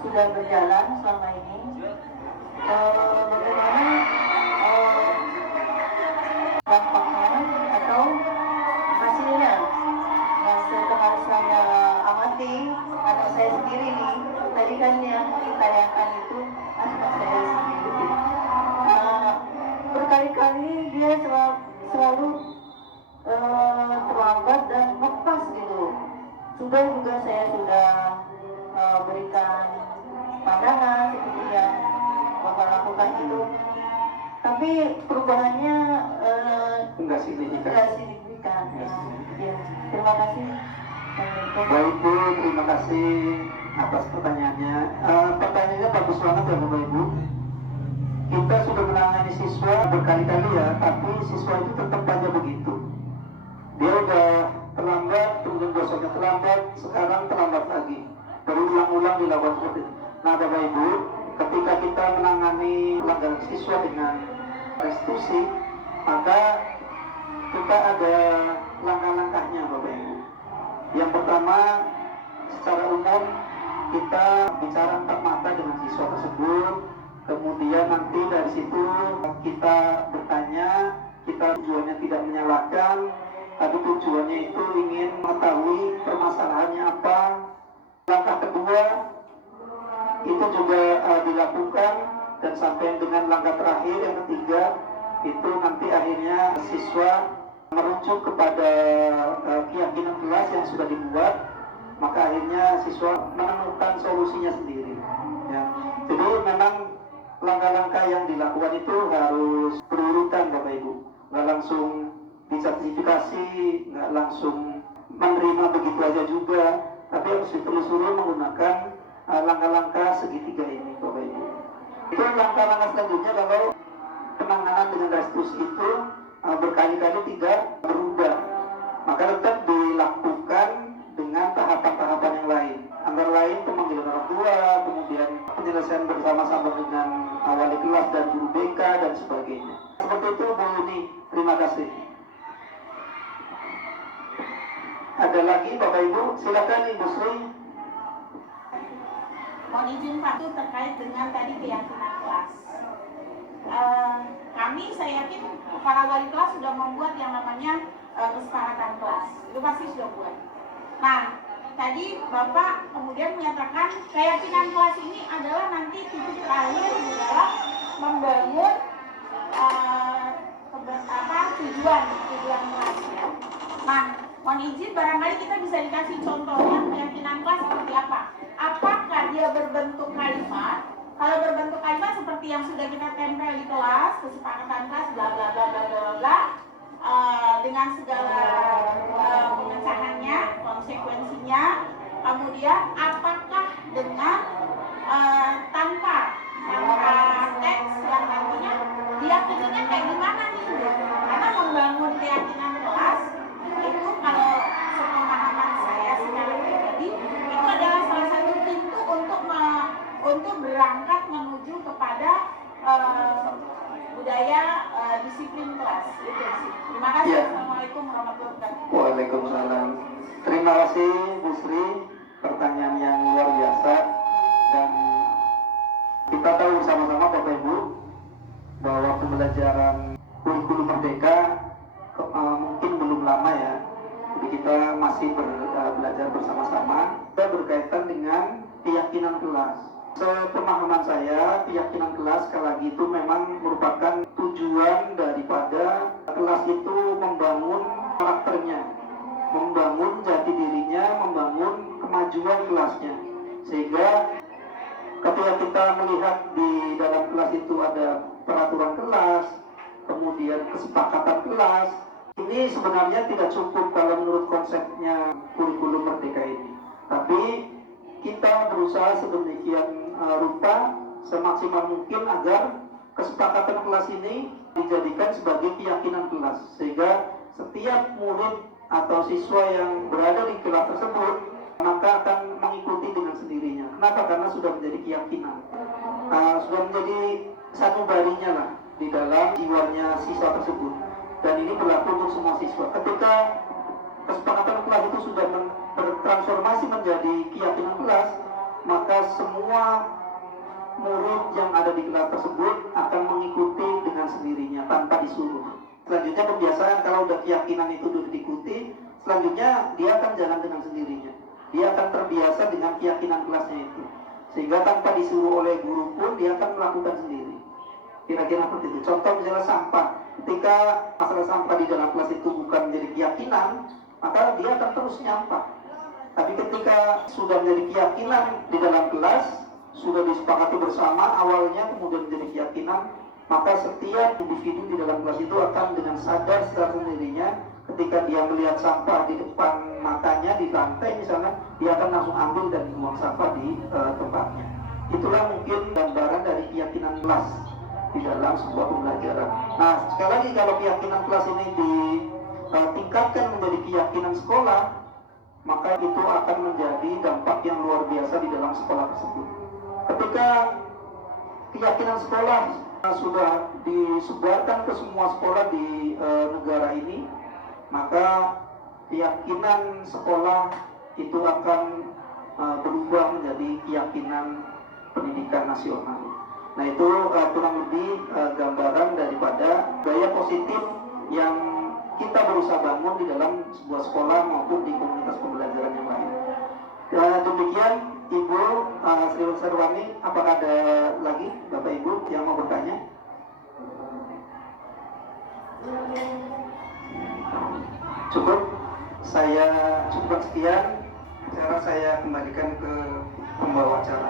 sudah berjalan selama ini. Bagaimana dampaknya atau hasilnya? Nah, setelah saya amati anak saya sendiri nih, tadi kan yang ditayangkan itu anak saya sendiri. Berkali-kali dia selalu terlambat dan lepas gitu. Saya sudah berikan pandangan seperti yang Bapak lakukan itu, tapi perubahannya Enggak signifikan. Ya, terima kasih. Baik Bu, terima kasih atas pertanyaannya. Pertanyaannya bagus banget ya Bapak Ibu. Kita sudah menangani siswa berkali-kali ya, tapi siswa itu tetap aja begitu. Dia udah terlambat, kemudian besoknya terlambat, sekarang terlambat lagi. Berulang-ulang dilakukan seperti itu. Nah Bapak Ibu, ketika kita menangani pelanggaran siswa dengan restitusi, maka kita ada langkah-langkahnya Bapak Ibu. Yang pertama, secara umum kita bicara empat mata dengan siswa tersebut. Kemudian nanti dari situ kita bertanya, kita tujuannya tidak menyalahkan, tapi tujuannya itu ingin mengetahui permasalahannya apa. Langkah kedua itu juga dilakukan, dan sampai dengan langkah terakhir yang ketiga itu nanti akhirnya siswa merujuk kepada keyakinan kelas yang sudah dibuat, maka akhirnya siswa menemukan solusinya sendiri. Ya. Jadi memang langkah-langkah yang dilakukan itu harus berurutan Bapak Ibu, nggak langsung disertifikasi, nggak langsung menerima begitu aja juga, tapi harus ditelusuri menggunakan langkah-langkah segitiga ini Bapak Ibu. Itu langkah-langkah selanjutnya kalau penanganan dengan restitusi itu berkali-kali tidak berubah, maka tetap dilakukan dengan tahapan-tahapan yang lain, antara lain pemanggilan orang tua, kemudian penyelesaian bersama-sama dengan wali kelas dan guru BK dan sebagainya. Seperti itu Bu Yuni, terima kasih. Ada lagi Bapak Ibu, silakan Ibu Sri. Mohon izin Pak, itu terkait dengan tadi keyakinan kelas. Saya yakin para wali kelas sudah membuat yang namanya kesepakatan kelas. Itu pasti sudah buat. Nah, tadi Bapak kemudian menyatakan keyakinan kelas ini adalah nanti titik terakhir di dalam membangun tujuan kelas. Ya. Nah, mohon izin barangkali kita bisa dikasih contohnya keyakinan kelas seperti apa. Apakah dia berbentuk kalimat? Kalau berbentuk kalimat seperti yang sudah kita tempel di kelas, kesepakatan kelas, bla bla bla bla bla bla, dengan segala pemecahannya, konsekuensinya, kemudian apakah dengan tanpa teks yang nantinya dia untuk berangkat menuju kepada budaya disiplin kelas. Itu sih. Terima kasih. Ya. Assalamualaikum warahmatullahi wabarakatuh. Waalaikumsalam. Terima kasih Bu Sri, pertanyaan yang luar biasa, dan kita tahu bersama-sama Bapak Ibu bahwa pembelajaran kurikulum merdeka mungkin belum lama ya. Jadi kita masih belajar bersama-sama. Kita berkaitan dengan keyakinan kelas. Sepemahaman saya, keyakinan kelas sekali lagi itu memang merupakan tujuan daripada kelas itu membangun karakternya, membangun jati dirinya, membangun kemajuan kelasnya. Sehingga ketika kita melihat di dalam kelas itu ada peraturan kelas, kemudian kesepakatan kelas, ini sebenarnya tidak cukup kalau menurut konsepnya kurikulum merdeka ini. Tapi kita berusaha sedemikian rupa semaksimal mungkin agar kesepakatan kelas ini dijadikan sebagai keyakinan kelas, sehingga setiap murid atau siswa yang berada di kelas tersebut maka akan mengikuti dengan sendirinya. Kenapa? Karena sudah menjadi keyakinan, sudah menjadi sanubarinya lah di dalam jiwanya siswa tersebut, dan ini berlaku untuk semua siswa. Ketika kesepakatan kelas itu sudah bertransformasi menjadi keyakinan kelas, maka semua murid yang ada di kelas tersebut akan mengikuti dengan sendirinya tanpa disuruh. Selanjutnya kebiasaan, kalau udah keyakinan itu sudah diikuti, selanjutnya dia akan jalan dengan sendirinya. Dia akan terbiasa dengan keyakinan kelasnya itu, sehingga tanpa disuruh oleh guru pun dia akan melakukan sendiri. Kira-kira seperti itu. Contoh misalnya sampah. Ketika masalah sampah di dalam kelas itu bukan menjadi keyakinan, maka dia akan terus nyampah. Tapi ketika sudah menjadi keyakinan di dalam kelas, sudah disepakati bersama awalnya, kemudian menjadi keyakinan, maka setiap individu di dalam kelas itu akan dengan sadar secara sendirinya, ketika dia melihat sampah di depan matanya di lantai misalnya, dia akan langsung ambil dan buang sampah di tempatnya. Itulah mungkin gambaran dari keyakinan kelas di dalam sebuah pembelajaran. Nah, sekali lagi kalau keyakinan kelas ini ditingkatkan menjadi keyakinan sekolah, maka itu akan menjadi dampak yang luar biasa di dalam sekolah tersebut. Ketika keyakinan sekolah sudah disebarkan ke semua sekolah di negara ini, maka keyakinan sekolah itu akan berubah menjadi keyakinan pendidikan nasional. Nah, itu kurang lebih gambaran daripada gaya positif yang kita berusaha bangun di dalam sebuah sekolah maupun di komunitas pembelajaran yang lain. Demikian Ibu Sri Sarwani, apakah ada lagi Bapak Ibu yang mau bertanya? Cukup, saya cukupkan sekian. Sekarang saya kembalikan ke pembawa acara,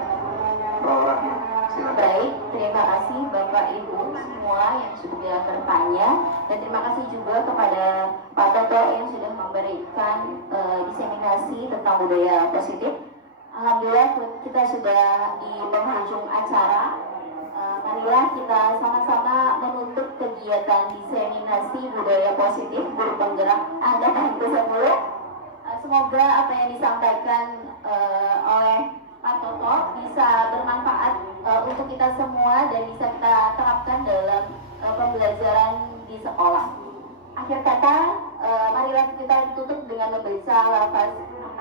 Pak Rahim. Baik, terima kasih Bapak Ibu semua yang sudah bertanya, dan terima kasih juga kepada Pak Toto yang sudah memberikan diseminasi tentang budaya positif. Alhamdulillah kita sudah di penghujung acara. Marilah kita sama-sama menutup kegiatan diseminasi budaya positif guru penggerak angkatan ke-10. Semoga apa yang disampaikan oleh Pak Toto bisa bermanfaat untuk kita semua dan bisa kita terapkan dalam pembelajaran di sekolah. Akhir kata, marilah kita tutup dengan membaca lafaz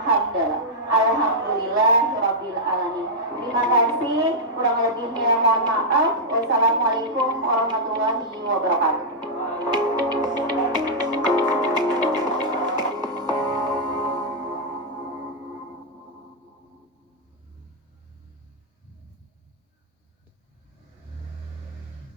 hamdalah. Alhamdulillahirabbil alamin. Terima kasih, kurang lebihnya mohon maaf. Wassalamualaikum warahmatullahi wabarakatuh.